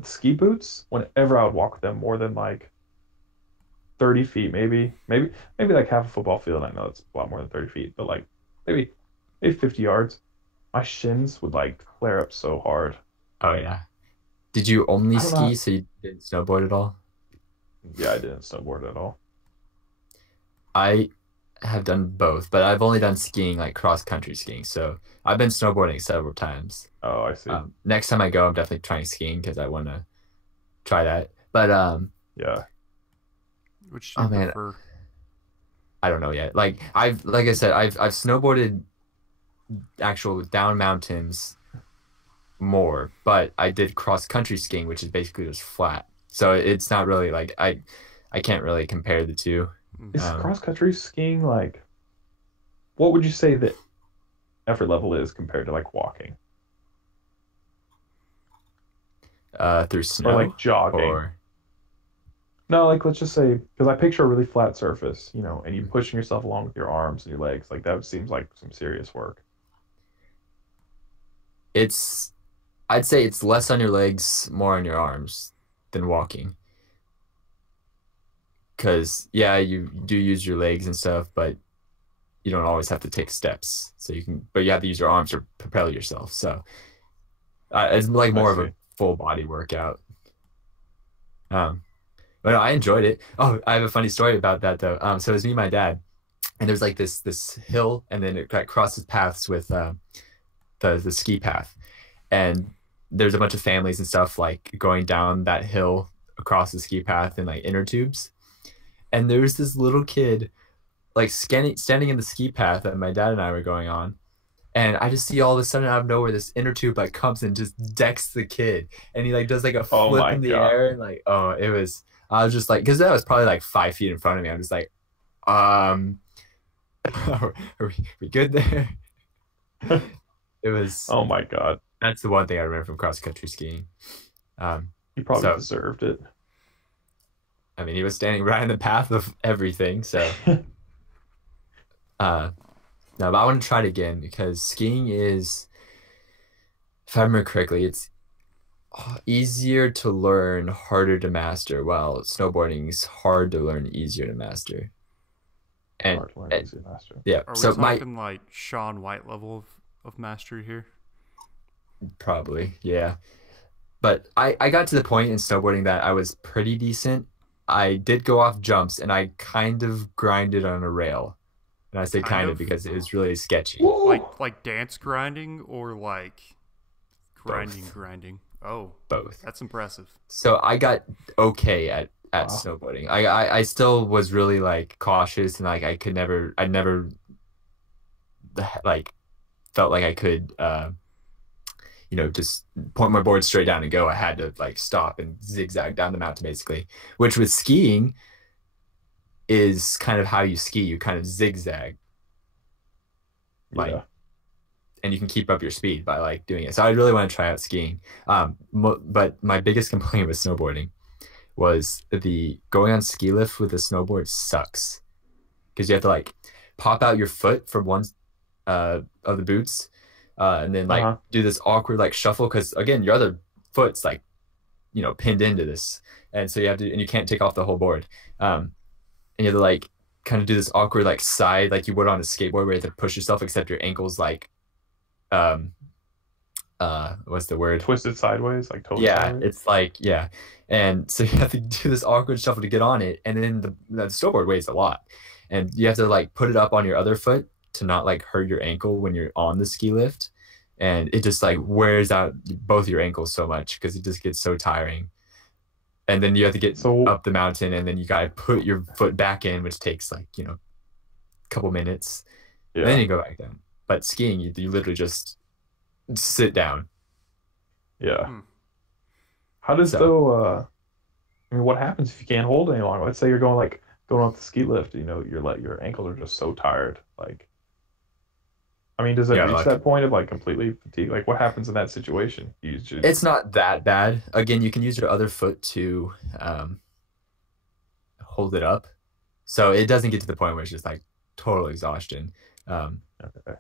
ski boots, whenever I would walk with them more than like 30 feet, maybe like half a football field. I know it's a lot more than 30 feet, but like maybe maybe 50 yards. My shins would like flare up so hard. Oh yeah. Did you only I don't know. ski, so you didn't snowboard at all? Yeah, I didn't snowboard at all. I have done both, but I've only done skiing, like cross country skiing. So I've been snowboarding several times. Oh, I see. Next time I go, I'm definitely trying skiing because I want to try that. But Yeah. which do oh you man, prefer? I don't know yet. Like I said, I've snowboarded actual down mountains more, but I did cross country skiing, which is basically just flat. So it's not really like I can't really compare the two. Mhm. Is Um, cross country skiing like what would you say the effort level is compared to like walking through or snow like jogging? or No, like let's just say because I picture a really flat surface, and you mm, pushing yourself along with your arms and your legs, like that seems like some serious work. it's I'd say it's less on your legs, more on your arms than walking. Because yeah, you do use your legs and stuff, but you don't always have to take steps. So you can, but you have to use your arms to propel yourself. So it's like I more of a see. full body workout. Um, but no, I enjoyed it. Oh, I have a funny story about that though. So it was me and my dad, and there's like this hill, and then it like crosses paths with the ski path, and there's a bunch of families and stuff like going down that hill across the ski path in like inner tubes, and there was this little kid like standing in the ski path that my dad and I were going on. And I just see all of a sudden out of nowhere this inner tube like comes and just decks the kid, and he like does like a Oh flip my in the God. air, and like oh it was I was just like because that was probably like 5 feet in front of me. I'm just like um are we good there? It was Oh my God. that's the one thing I remember from cross country skiing. Um, You probably so deserved it. I mean he was standing right in the path of everything. So uh, no, but I want to try it again because skiing is, if I remember correctly, it's easier to learn, harder to master, while snowboarding is hard to learn, easier to master. And, Hard to learn, and easy to master. yeah, Are we so my talking like Sean White level of mastery here? probably, yeah. But I got to the point in snowboarding that I was pretty decent. I did go off jumps and I kind of grinded on a rail. And I say Kind kind of of? because it was really sketchy. Woo! Like dance grinding or like grinding Both. grinding? Oh, Both. that's impressive. So I got okay at Wow. snowboarding. I still was really like cautious and like I never like felt like I could just point my board straight down and go. I had to like stop and zigzag down the mountain basically, which with skiing is kind of how you ski. You kind of zigzag like Yeah. and you can keep up your speed by like doing it. So I really want to try out skiing. But my biggest complaint with snowboarding was the going on ski lift with a snowboard sucks because you have to like pop out your foot from one of the boots and then like Uh-huh. do this awkward like shuffle because again your other foot's like pinned into this and so you have to and you can't take off the whole board and you have to like kind of do this awkward like side like you would on a skateboard where you have to push yourself except your ankles like um what's the word. Twisted sideways, like totally Yeah, sideways. it's like yeah, and so you have to do this awkward shuffle to get on it, and then the snowboard weighs a lot, and you have to like put it up on your other foot to not like hurt your ankle when you're on the ski lift, and it just like wears out both your ankles so much because it just gets so tiring. And then you have to get So up the mountain, and then you gotta put your foot back in, which takes like a couple minutes, and then yeah, you go back down. But skiing, you literally just sit down. yeah. Hmm. How does So though? I mean, what happens if you can't hold any longer? Let's say you're going like going up the ski lift. You're like your ankles are just so tired. Like, I mean, does it yeah, reach like that point of like completely fatigue? Like, what happens in that situation? You just it's not that bad. Again, you can use your other foot to um, hold it up, so it doesn't get to the point where it's just like total exhaustion. Um, okay.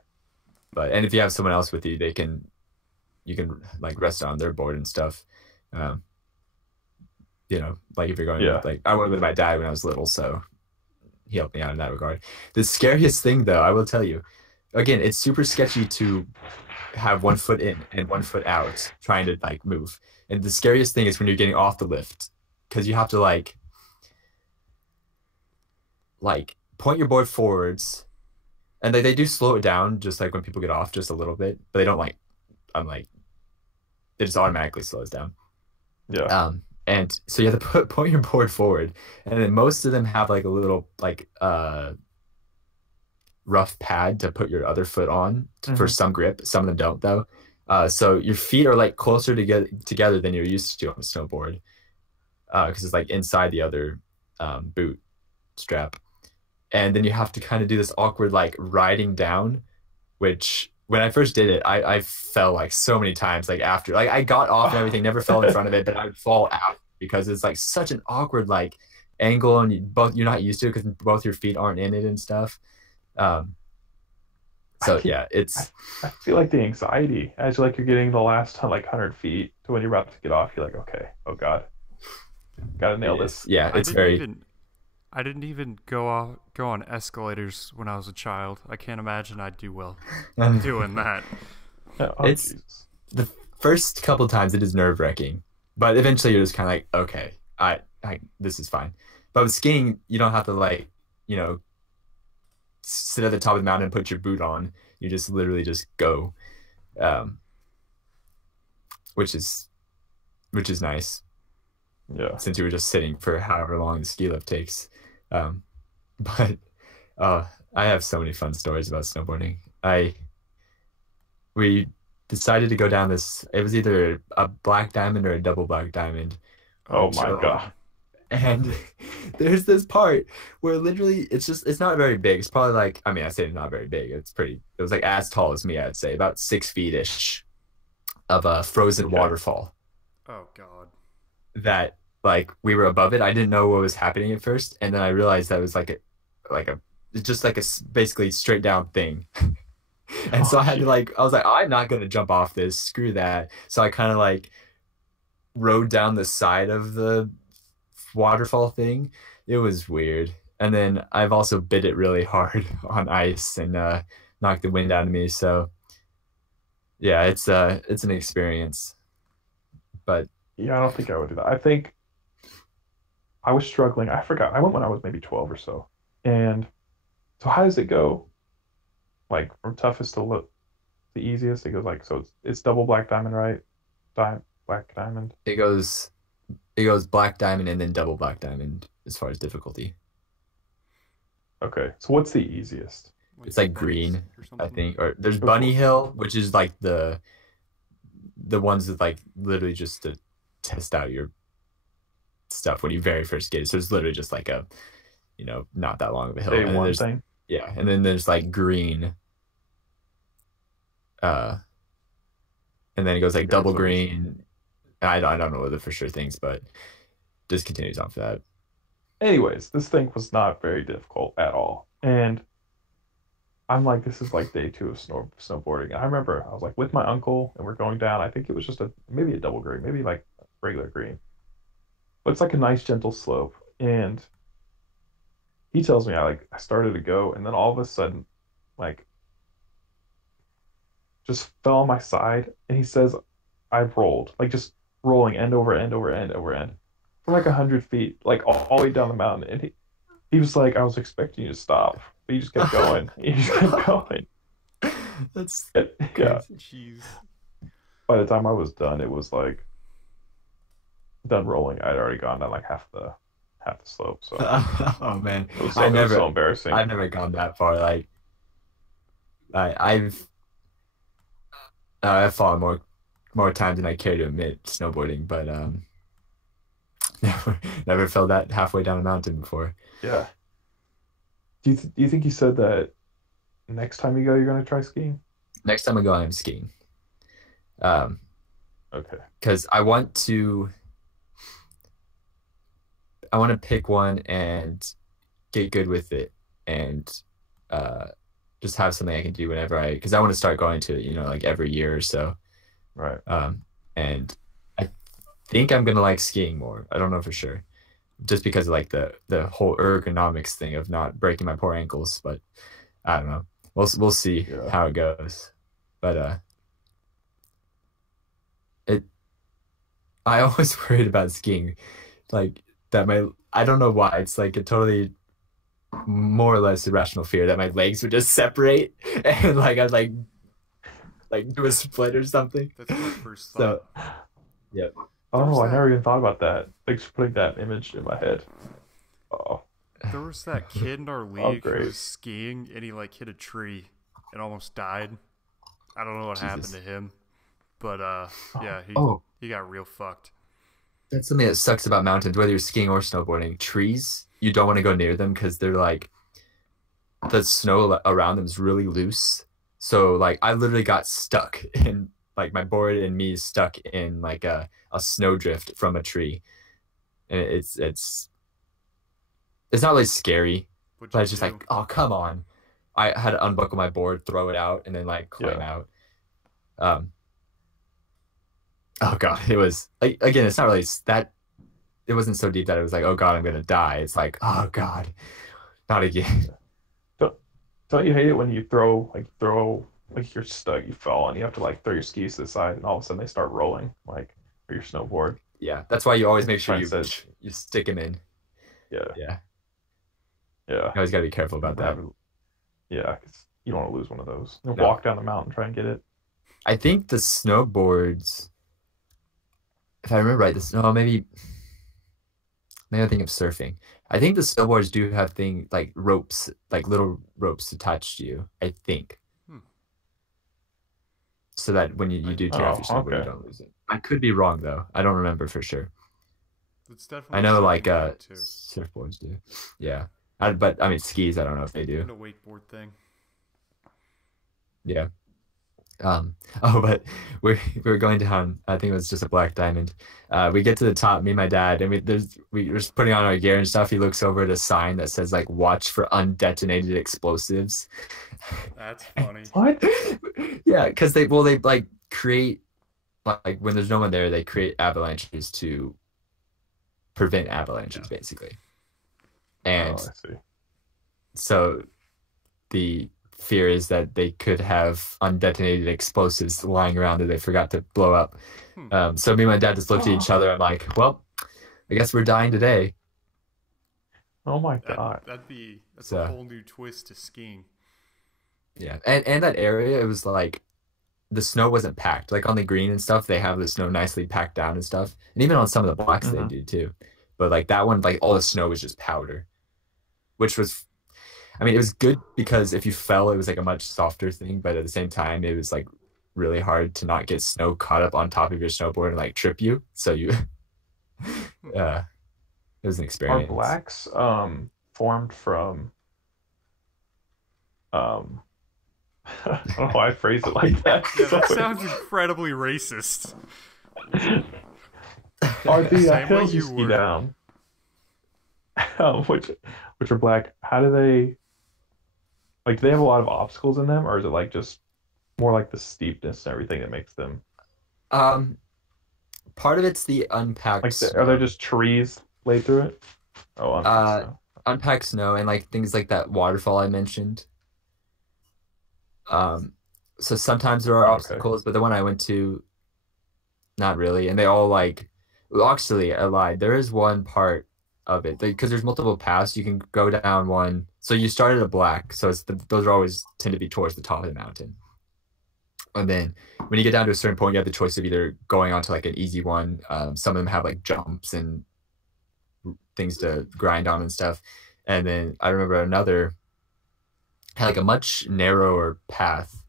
but and if you have someone else with you, you can like rest on their board and stuff. Um, like if you're going Yeah. with like I went with my dad when I was little, so he helped me out in that regard. The scariest thing though, I will tell you, again, it's super sketchy to have one foot in and one foot out trying to like move. And the scariest thing is when you're getting off the lift because you have to like point your board forwards and they do slow it down just like when people get off just a little bit, but they don't like I'm like it just automatically slows down. Yeah. And so you have to point your board forward, and then most of them have like a little like rough pad to put your other foot on for Hmm. some grip. Some of them don't though. So your feet are like closer together than you're used to on a snowboard, because it's like inside the other boot strap, and then you have to kind of do this awkward like riding down, which when I first did it, I fell like so many times. Like after, like I got off and everything, never fell in front of it, but I would fall out because it's like such an awkward like angle, and you're not used to it because both your feet aren't in it and stuff. Um, I so can yeah, I, it's I feel like the anxiety as like you're getting the last like 100 feet to when you're about to get off. You're like, okay, oh God, gotta it nail is this. yeah, I it's didn't very even I didn't even go on escalators when I was a child. I can't imagine I'd do well doing that. Oh it's Jesus. the first couple times it is nerve-wracking, but eventually you're just kind of like, okay, I this is fine. But with skiing, you don't have to like, you know, sit at the top of the mountain and put your boot on. You just literally just go, um, which is which is nice Yeah. since you were just sitting for however long the ski lift takes. Um, but uh, I have so many fun stories about snowboarding. I We decided to go down this. It was either a black diamond or a double black diamond Oh Oh my trail. God. God. And there's this part where literally it's not very big. It's probably like I mean I say it's not very big. It was like as tall as me, I'd say, about 6 feet ish of a frozen Okay. waterfall Oh God. that like we were above it. I didn't know what was happening at first, and then I realized that it was like a just like basically straight down thing. And so Oh I had to gee. like I was like I'm not gonna jump off this. Screw that. So I kind of like rode down the side of the waterfall thing. It was weird. And then I've also bit it really hard on ice and knocked the wind out of me. So yeah, it's an experience. But Yeah, I don't think I would do that. I think I was struggling. I forgot. I went when I was maybe 12 or so. And so how does it go? Like from toughest to the easiest? It goes like so it's double black diamond, right? Black diamond. it goes it goes black diamond and then double black diamond as far as difficulty. Okay. So what's the easiest? Like It's like bunnies green, or I something. think. Or there's Bunny Before. Hill, which is like the ones that like literally just to test out your stuff when you very first get it. So it's literally just like a not that long of a hill. Day And then one there's thing. yeah, and then there's like green, uh, and then it goes like Okay, double so there's green. I don't know the for sure things, but just continues on for that. anyways, this thing was not very difficult at all. And I'm like, this is like day two of snowboarding. And I remember I was like with my uncle and we're going down. I think it was just maybe a double green, maybe like regular green. But it's like a nice gentle slope. And he tells me I started to go and then all of a sudden like just fell on my side and he says I rolled, like just rolling end over end over end over end for like 100 feet, like all the way down the mountain. And he was like, I was expecting you to stop. but you just kept going. You just kept going. That's Yeah. crazy. Jeez. By the time I was done, it was like done rolling. I'd already gone down like half the slope. So Oh man, it was so embarrassing. I've never gone that far. Like I've I've fallen more times than I care to admit snowboarding, but never fell that halfway down a mountain before. Yeah. Do you think you said that next time you go, you're gonna try skiing? Next time I go, I'm skiing. Um, Okay. because I want to pick one and get good with it and uh just have something I can do whenever because I want to start going to it, like every year or so. Right. And I think I'm gonna like skiing more. I don't know for sure. Just because of like the whole ergonomics thing of not breaking my poor ankles, but I don't know. We'll see Yeah. how it goes. But it I always worried about skiing, like that my I don't know why. It's like a totally more or less irrational fear that my legs would just separate and like I'd like do a split or something. That's my first So thought. yeah. There was Oh, I that never even thought about that. Thanks for putting that image in my head. Oh, there was that kid in our oh, league who great. was skiing and he like hit a tree and almost died. I don't know what happened Jesus. to him, but Oh, yeah, Oh, he got real fucked. that's something that sucks about mountains, whether you're skiing or snowboarding. Trees, you don't want to go near them because they're like the snow around them is really loose. So like I literally got stuck in like my board and me stuck in like a snowdrift from a tree. And it's not really scary, What'd but you it's just do? like, oh come on. I had to unbuckle my board, throw it out, and then like climb yeah. out. Um oh god, it was like again, it's not really that it wasn't so deep that it was like, oh god, I'm gonna die. It's like, oh god, not again. Don't, don't you hate it when you throw like you're stuck, you fall, and you have to like throw your skis to the side, and all of a sudden they start rolling, like or your snowboard. Yeah, that's why you always make sure Trying to you set, you stick them in. yeah, Yeah, yeah. you always got to be careful I about remember that. having, yeah, 'cause you don't want to lose one of those. You No, walk down the mountain, try and get it. I think the snowboards, if I remember right, this no maybe I think of surfing. I think the snowboards do have thing like ropes, like little ropes attached to you. I think Hmm. so that when you I do tear off Oh, your snowboard, you okay. don't lose it. I could be wrong though. I don't remember for sure. That's I definitely know something like to add to. surfboards do. Yeah. But I mean skis, I don't know if they do. And a wakeboard thing. Yeah. oh, but we're going down. I think it was just a black diamond. We get to the top, me and my dad, and we're just putting on our gear and stuff. He looks over at a sign that says like "Watch for undetonated explosives." That's funny. What? Yeah, because they like create like when there's no one there, they create avalanches to prevent Yeah. avalanches, basically. Oh, And I see. so the fear is that they could have undetonated explosives lying around that they forgot to blow up. Hmm. So me and my dad just looked at each other. I'm like, well, I guess we're dying today. Oh my That God. that's a So whole new twist to skiing. yeah, and that area, it was like the snow wasn't packed. Like on the green and stuff, they have the snow nicely packed down and stuff. And even on some of the blocks, they Hmm. do too. But like that one, like all the snow was just powder, which was I mean, it was good because if you fell, it was like a much softer thing, but at the same time, it was like really hard to not get snow caught up on top of your snowboard and like trip you. So you, Hmm. uh, it was an Are experience. blacks formed from um I don't know why I phrased it like that. Yeah, that So sounds incredibly racist. are the Same way hills you you ski were. down, which are black, how do they like do they have a lot of obstacles in them, or is it like just more like the steepness and everything that makes them Um, Part of it's the unpacked are there snow, just trees laid through it? Oh, unpacked uh, snow. unpacked snow, and like things like that waterfall I mentioned. Um, so sometimes there are Oh, okay. obstacles, but the one I went to, not really, and they all like. Well, actually, I lied. There is one part. of it because there's multiple paths. You can go down one. So you start at a black, so those are always tend to be towards the top of the mountain. And then when you get down to a certain point, you have the choice of either going onto like an easy one. Some of them have like jumps and things to grind on and stuff. And then I remember another had like a much narrower path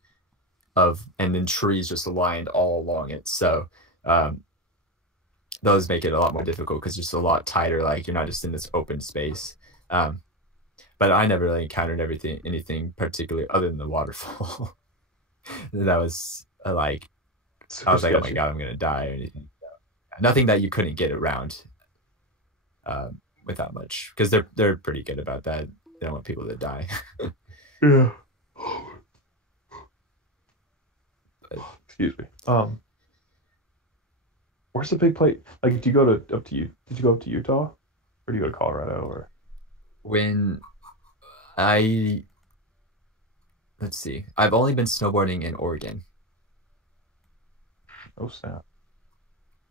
of, and then trees just aligned all along it. So um, those make it a lot more difficult because it's just a lot tighter. Like you're not just in this open space. Um, but I never really encountered anything particularly other than the waterfall. That was like I Super was like, oh my sketchy. god, I'm gonna die or anything. Nothing that you couldn't get around without much because they're pretty good about that. They don't want people to die. Yeah. But Excuse me. Where's the big plate? Like, do you go to up to you? Did you go up to Utah, or do you go to Colorado, or when I let's see, I've only been snowboarding in Oregon, oh snap?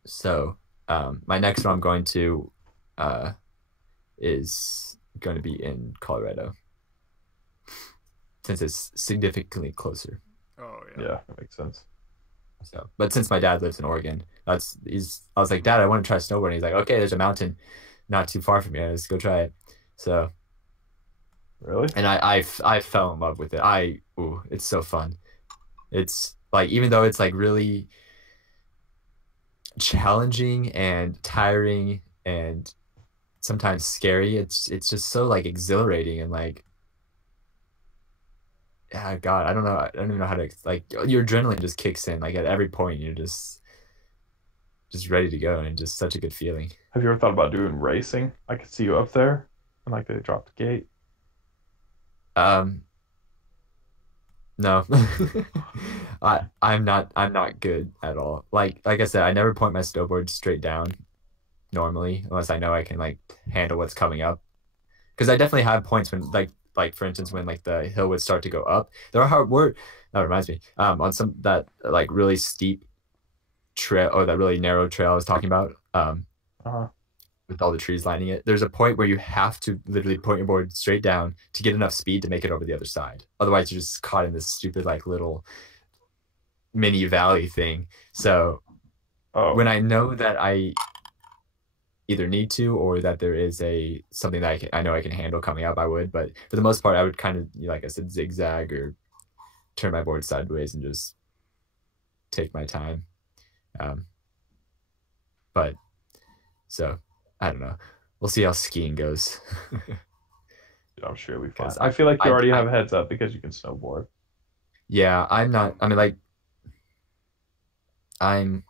so my next one I'm going to uh, is going to be in Colorado since it's significantly closer. Oh yeah. Yeah, that makes sense. So, but since my dad lives in Oregon, I was like, Dad, I want to try snowboarding. He's like, okay, there's a mountain not too far from here. Let's go try it. So, Really? and I fell in love with it. Ooh, it's so fun. It's like, even though it's like really challenging and tiring and sometimes scary, it's just so like exhilarating and like, yeah, God, I don't know. I don't even know how to like your adrenaline just kicks in like at every point. You're just ready to go and just such a good feeling. Have you ever thought about doing racing? I could see you up there, and like they drop the gate. Um, no, I'm not good at all. Like I said, I never point my snowboard straight down normally unless I know I can like handle what's coming up. Because I definitely have points when like for instance when like the hill would start to go up. There are hard word that reminds me on some that like really steep trail or that really narrow trail I was talking about. Uh-huh. With all the trees lining it. There's a point where you have to literally point your board straight down to get enough speed to make it over the other side. Otherwise, you're just caught in this stupid like little mini valley thing. So Oh, when I know that I either need to or that there is a something that I know I can handle coming up, I would. But for the most part, I would kind of like I said zigzag or turn my board sideways and just take my time. Um, but so I don't know. We'll see how skiing goes. I'm sure it'll be fine. Because I feel like you already I have a heads up because you can snowboard. yeah, I'm not. I mean, like I'm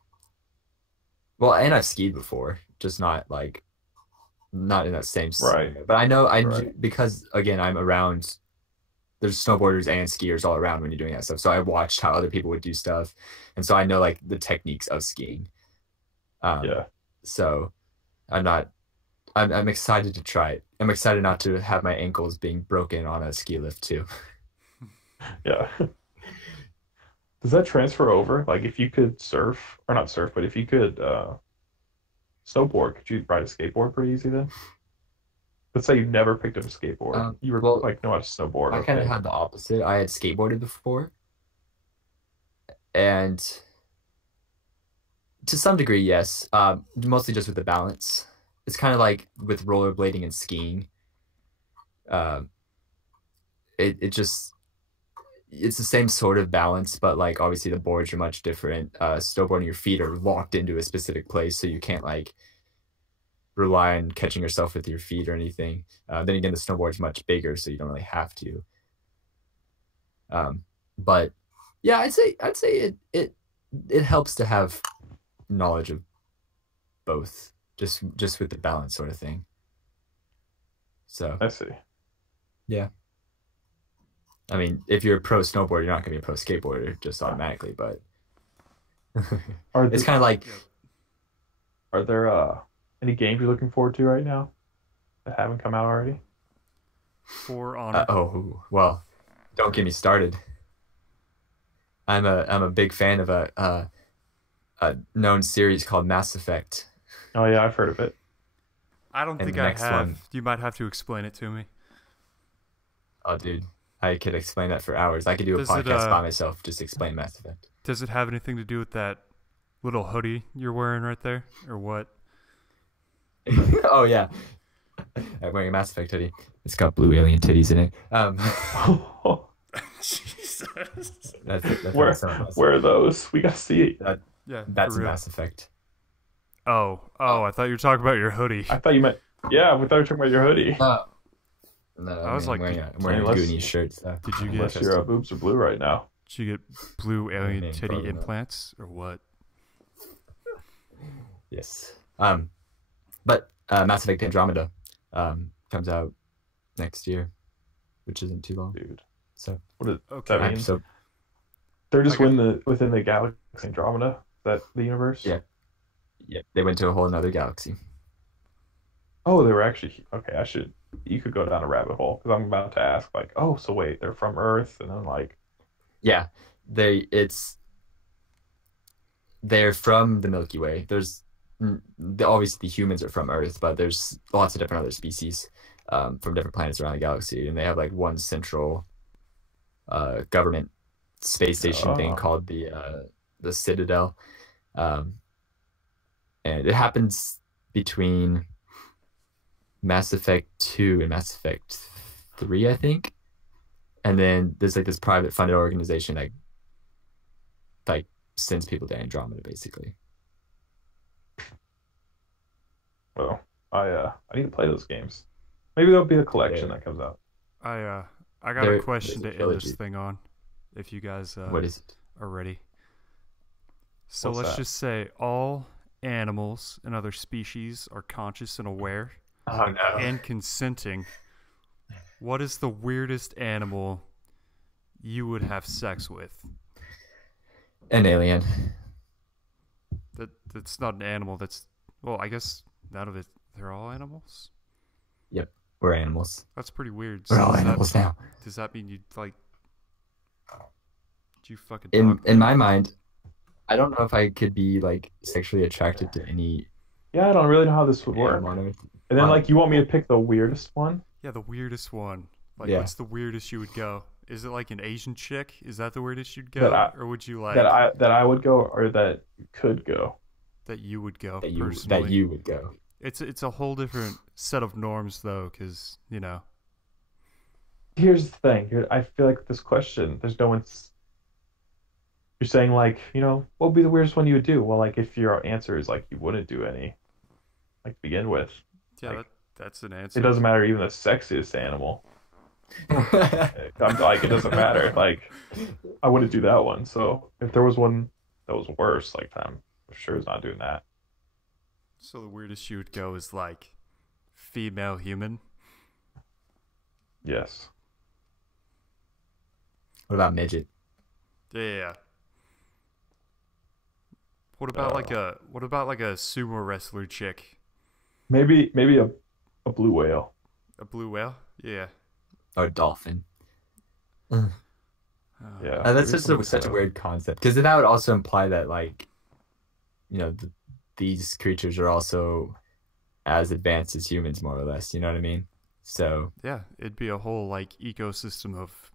well, and I've skied before, just not like not in that same Right, scenario. But I know right. because again I'm around. There's snowboarders and skiers all around when you're doing that stuff. So I watched how other people would do stuff, and so I know like the techniques of skiing. Um, Yeah, so I'm not. I'm excited to try it. I'm excited not to have my ankles being broken on a ski lift too. yeah. Does that transfer over? Like, if you could surf, or not surf, but if you could snowboard, could you ride a skateboard pretty easy then? Let's say you never picked up a skateboard. You were Well, like know how to snowboard, I kind of okay? had the opposite. I had skateboarded before, and to some degree, yes. Mostly just with the balance. It's kind of like with rollerblading and skiing. Um, it just it's the same sort of balance, but like obviously the boards are much different. Snowboarding, your feet are locked into a specific place, so you can't like rely on catching yourself with your feet or anything. Then again, the snowboard's much bigger, so you don't really have to. Um, but yeah, I'd say it helps to have knowledge of both, just with the balance sort of thing. So I see. yeah, I mean, if you're a pro snowboarder, you're not gonna be a pro skateboarder just Uh, automatically, but Are it's the kind of like Yep. are there any games you're looking forward to right now that haven't come out already? For Honor. oh well, don't get me started. I'm a big fan of a known series called Mass Effect. Oh yeah, I've heard of it. I don't And think the I next one, have. You might have to explain it to me. oh dude, I could explain that for hours. I could do a Does it podcast by myself just explain Mass Effect. does it have anything to do with that little hoodie you're wearing right there, or what? Oh yeah, I'm wearing a Mass Effect hoodie. It's got blue alien titties in it. Jesus. That's what it's where on Mass where are Effect. those? We gotta see it. That Yeah, for that's a real. Mass Effect. Oh, Oh. I thought you were talking about your hoodie. I thought you meant. Yeah, we thought you were talking about your hoodie. Oh. No, I was I'm like, wearing did, a, I'm wearing a Unless Goonies shirt. So did you I'm get unless your interested. boobs are blue right now. did you get blue alien Maybe titty probably not. implants or what? Yes. But Mass Effect Andromeda comes out next year, which isn't too long. Dude, So what does that Okay. I'm mean? so They're I just got within the galaxy Andromeda. Is that the universe? yeah, yeah. They went to a whole another galaxy. Oh, they were actually okay. I should. You could go down a rabbit hole because I'm about to ask like, oh, so wait, they're from Earth, and I'm like, Yeah, they're from the Milky Way. Obviously the humans are from Earth, but there's lots of different other species from different planets around the galaxy, and they have like one central government space station thing oh, called the Citadel, um, and it happens between Mass Effect 2 and Mass Effect 3, I think. And then there's like this private funded organization that like sends people to Andromeda basically. well, I need to play those games. Maybe there'll be a collection There, that comes out. I uh I got a there's question a to end this trilogy. thing on, if you guys What is it? are ready. So What's let's that? just say all animals and other species are conscious and aware Oh no. and consenting. What is the weirdest animal you would have sex with? An alien. That's not an animal. That's well, I guess none of it. They're all animals. Yep. We're animals. That's pretty weird. We're So all animals now. does that mean you'd like? Do you fucking In dog in my people? mind, I don't know if I could be like sexually attracted to any Yeah, I don't really know how this would animal work. on Earth. And then On like you want me to Well, pick the weirdest one? yeah, the weirdest one. Like, yeah. what's the weirdest you would go? Is it like an Asian chick? Is that the weirdest you'd that go, I or would you that like I that I would go or that could go. that you would go That personally? you would go. It's a whole different set of norms though, because Here's the thing. I feel like this question, there's no one's. You're saying like, what would be the weirdest one you would do? Well, like if your answer is like you wouldn't do any, like to begin with, yeah, like that's an it answer. doesn't matter even the sexiest animal. I'm like it doesn't matter. Like I wouldn't do that one. So if there was one that was worse, like I'm sure is not doing that. So the weirdest you would go is like female human. Yes. What about midget? Yeah. Uh, What about like a sumo wrestler chick? maybe a blue whale. A blue whale? Yeah. Or dolphin? Uh, Yeah. that's Maybe just something such kind a of weird concept because that would also imply that like these creatures are also as advanced as humans more or less. You know what I mean? So Yeah, it'd be a whole like ecosystem of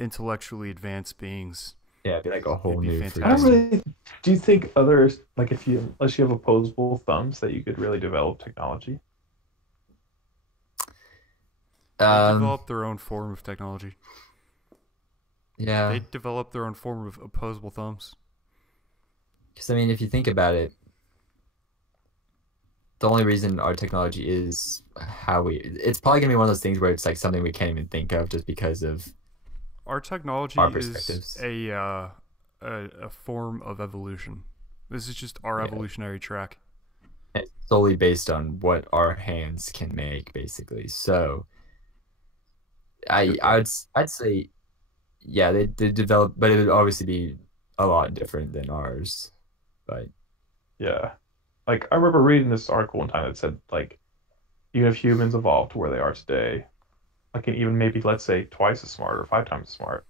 intellectually advanced beings. yeah, it'd be like a It'd whole be new I don't fantastic. freaking. really. Do you think others like if you unless you have opposable thumbs that you could really develop technology? They Um, develop their own form of technology. yeah, They develop their own form of opposable thumbs. because I mean, if you think about it, the only reason our technology is how it's probably gonna be one of those things where it's like something we can't even think of just because of Our our technology is perspectives. a form of evolution. This is just our Yeah, evolutionary track. it's solely based on what our hands can make, basically. So Good point. I'd say yeah, they develop, but it would obviously be a lot different than ours. But Yeah. Like I remember reading this article one time that said like even if humans evolved to where they are today, like and even maybe let's say twice as smart or 5 times as smart,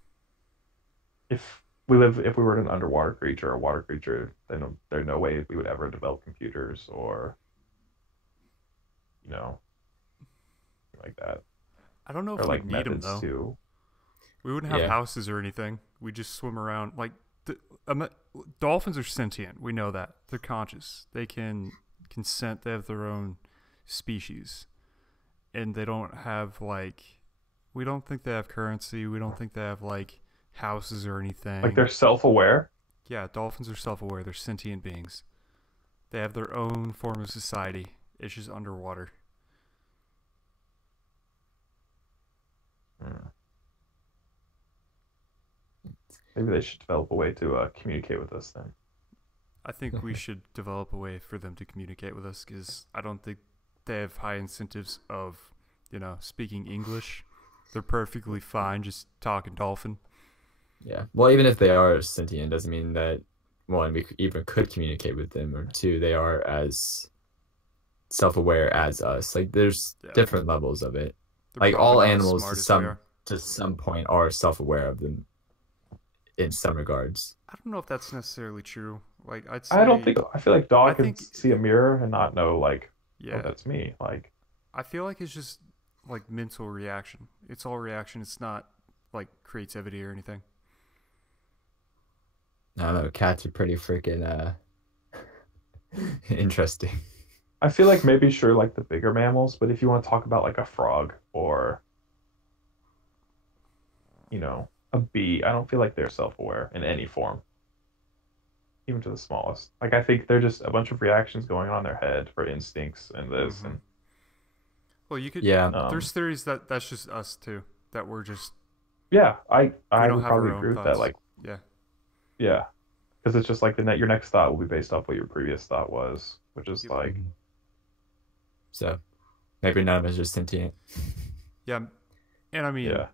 if we were an underwater creature or a water creature, then there's no way we would ever develop computers or you know, like that, I don't know or if we'd like need them methods though. to. We wouldn't have Yeah. houses or anything. We just swim around. Like the, um, dolphins are sentient. We know that they're conscious. They can consent. They have their own species, and they don't have like. We don't think they have currency. We don't think they have like houses or Like anything. they're self-aware. Yeah, dolphins are self-aware. They're sentient beings. They have their own form of society. It's just underwater. Hmm. Maybe they should develop a way to communicate with us then. I think we should develop a way for them to communicate with us because I don't think they have high incentives of, speaking English. They're perfectly fine just talking dolphin. Yeah. Well, even if they are sentient, doesn't mean that one, even could communicate with them, or two, they are as self-aware as us. Like there's Yeah, different levels of it. they're Like probably all not as animals smart as we are. to some point are self-aware of them in some regards. I don't know if that's necessarily true. Like I'd I don't say, think. I feel like I dog can think, see a mirror and not know like, oh, yeah, that's me. Like, I feel like it's just like mental reaction. It's all reaction. It's not like creativity or anything. I don't know, cats are pretty freaking interesting. I feel like maybe sure like the bigger mammals, but if you want to talk about like a frog or a bee, I don't feel like they're self-aware in any form, even to the smallest. Like I think they're just a bunch of reactions going on in their head for instincts and this Mm-hmm. and Well, you could. Yeah. um There's theories that that's just us too. That we're just yeah, I we I don't would have probably our own agree with that. thoughts. Like Yeah. yeah, because it's just like your next thought will be based off what your previous thought was, which is Yep. like Mhm. So maybe none of us are sentient. Yeah. And I mean, yeah,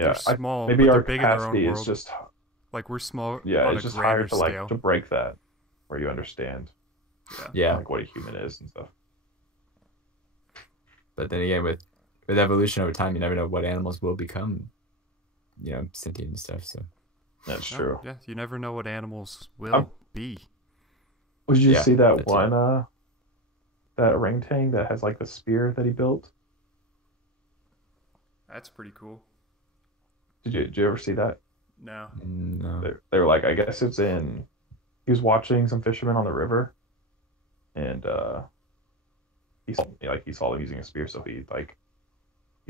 they're yeah. I small, maybe but they're our big in their own capacity is world. just Like we're small yeah, on it's a just higher grander to like scale. to break that where you understand Yeah. Yeah. like what a human is and stuff. But then again, with evolution over time, you never know what animals will become, sentient and stuff. So That's No, true. yeah. You never know what animals Um, will be. Would you yeah, see that that too. one that orangutan that has like the spear that he built? That's pretty cool. Did you ever see that? No. No. They were like, I guess it's in. He was watching some fishermen on the river, and he saw them using a spear, so he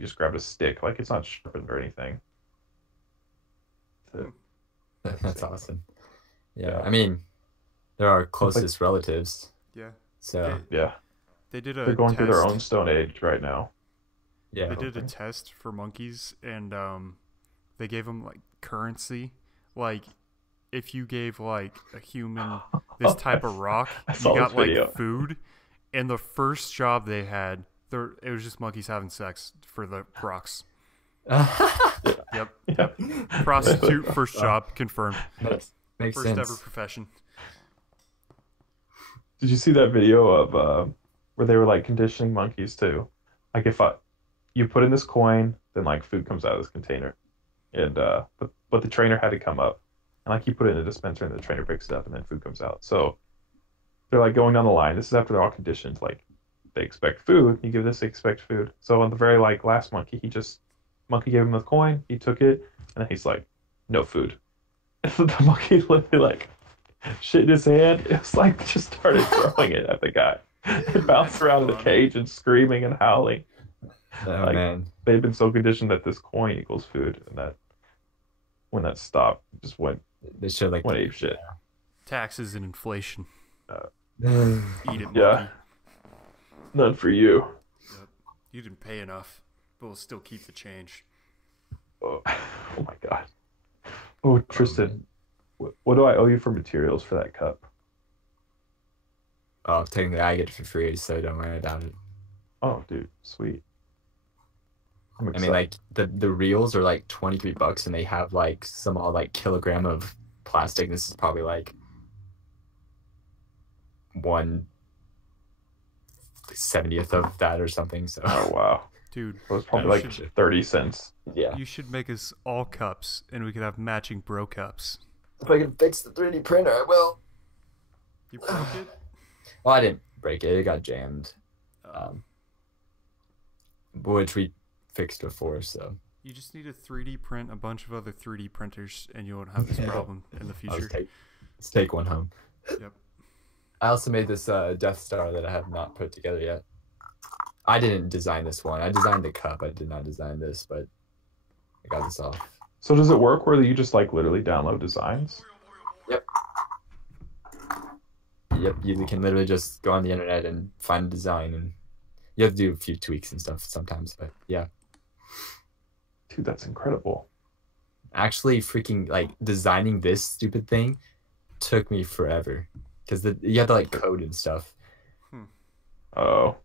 just grabbed a stick, like it's not sharpened or anything. Hmm. To, That's awesome. Yeah. yeah, I mean, they're our it's like closest relatives. Yeah. So They yeah, they did they're a going through their own test. stone age right now. I yeah. They don't did a think. test for monkeys, and they gave them like currency. Like if you gave like a human this type of rock, I you saw this got like video. food. And the first job they had, it was just monkeys having sex for the rocks. Yep, Yeah, yep. Prostitute, first Wow. job, confirmed. Makes First ever sense. profession. Did you see that video of where they were like conditioning monkeys too? Like if you put in this coin, then like food comes out of this container, and but the trainer had to come up and like he put it in a dispenser and the trainer picks it up and then food comes out. So they're like going down the line. This is after they're all conditioned. Like they expect food. You give this, they expect food. So on the very like last monkey, monkey gave him the coin. He took it and then he's like, no food. And so the monkey literally like shit in his hand. It was like just started throwing it at the guy. It bounced That's around in the funny. cage and screaming and howling. Oh Like man. they've been so conditioned that this coin equals food, and that when that stopped, it just They should like went ape shit. Taxes and inflation. Uh, Eat it, yeah, monkey. none for you. Yep. You didn't pay enough, but we'll still keep the change. Oh, oh my god. Oh, Tristan, what do I owe you for materials for that cup? Oh, technically I get it for free, so don't worry about it. Oh, dude, sweet. I'm I mean, excited. like the reels are like $23, and they have like some odd like kilogram of plastic. This is probably like 1/70th of that or something. So Oh wow, Dude, it was probably you like should 30 cents. yeah, you should make us all cups and we could have matching bro cups. if I can fix the 3D printer, I will. You broke it? Well, I didn't break it; it got jammed. Um, um, which we fixed before. So you just need to 3D print a bunch of other 3D printers, and you won't have this problem in the I'll future. let's take one home. Yep. I also made this Death Star that I have not put together yet. I didn't design this one. I designed the cup. I did not design this, but I got this off. So does it work where you just like literally download designs? Yep. Yep. You can literally just go on the internet and find a design, and you have to do a few tweaks and stuff sometimes. But yeah, Dude, that's incredible. actually, freaking like designing this stupid thing took me forever because you have to like code and stuff. Oh,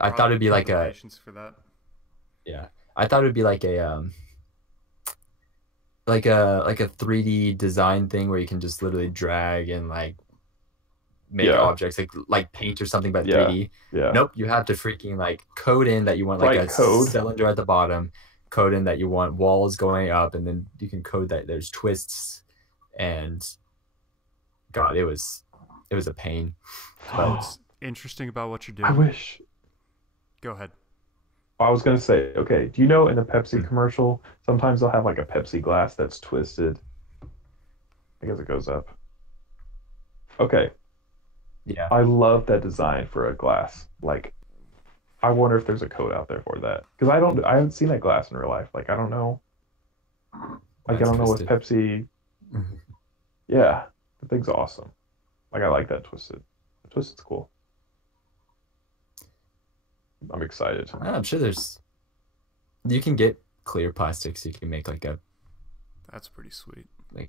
I thought it'd be like a patience for that. yeah. I thought it'd be like a 3D design thing where you can just literally drag and like make Yeah. objects like paint or something, but Yeah. 3D. yeah. Nope, you have to freaking like code in that you want like Write a code. cylinder at the bottom, code in that you want walls going up, and then you can code that there's twists, and God, it was a pain. What's interesting about what you're doing? I wish. Go ahead. I was gonna say, okay, do you know in a Pepsi commercial, sometimes they'll have like a Pepsi glass that's twisted. I guess it goes up. Okay, Yeah. I love that design for a glass. Like, I wonder if there's a code out there for that because I haven't seen that glass in real life. Like, I don't know. Like, I That's don't know with twisted. Pepsi. Yeah, the thing's awesome. Like, I like that twisted. The twisted's cool. I'm excited. I'm sure you can get clear plastics. You can make That's pretty sweet. like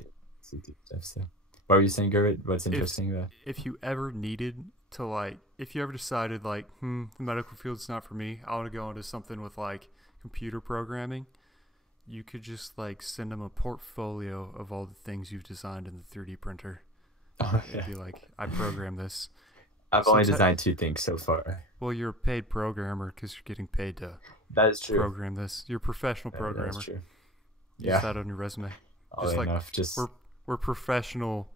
CT stuff. So, what were you saying, Gerrit? What's interesting about? If you ever needed to like, if you ever decided like, the medical field's not for me, I want to go into something with like computer programming, you could just like send them a portfolio of all the things you've designed in the 3D printer. Oh, It'd be like, I programmed this. I've So only te- designed 2 things so far. Well, you're a paid programmer because you're getting paid to That is true. program this. You're a professional Yeah, programmer. that's true. Use Yeah. that on your resume. Oddly Just like enough, just we're professional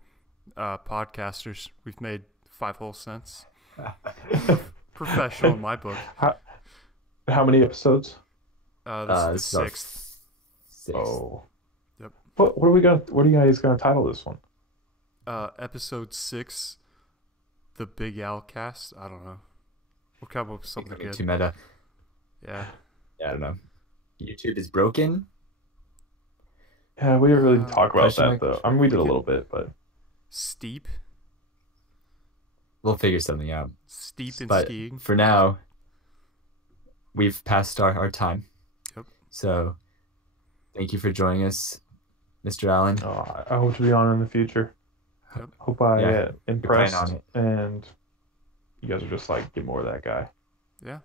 podcasters. We've made 5 whole cents. Professional in my book. How many episodes? This is the this is our 6th. 6th. Oh. Yep. What are you guys gonna title this one? Episode 6, the Big Al cast. I don't know. We'll come up with something Becoming good. too meta. Yeah. Yeah, I don't know. YouTube is broken. Yeah, we didn't really talk about question that mark? though. I mean, we did a We little can- bit, but Steep. We'll figure something out. Steep and But skiing. for now, we've passed our time. Yep. So, thank you for joining us, Mr. Allen. I hope to be on in the future. Yep. Hope I Yeah, plan impressed on it. and you guys are just like get more of that guy. Yeah.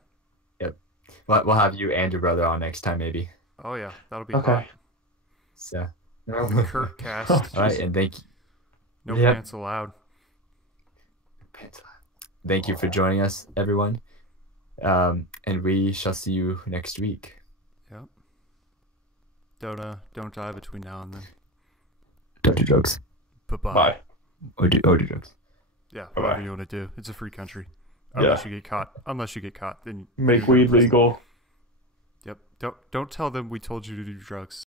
We'll have you and your brother on next time, maybe. Oh yeah, that'll be Okay. hot. So, The Kurt cast. all right, and thank you. No Yep. pants allowed. Thank you for joining us, everyone. And we shall see you next week. Yep. Don't die between now and then. Don't do drugs. Bye-bye. Bye. Or do drugs. Yeah, Bye-bye. whatever you want to do. It's a free country. Yeah. Unless you get caught. Then Make you go to weed prison. legal. Yep. Don't tell them we told you to do drugs.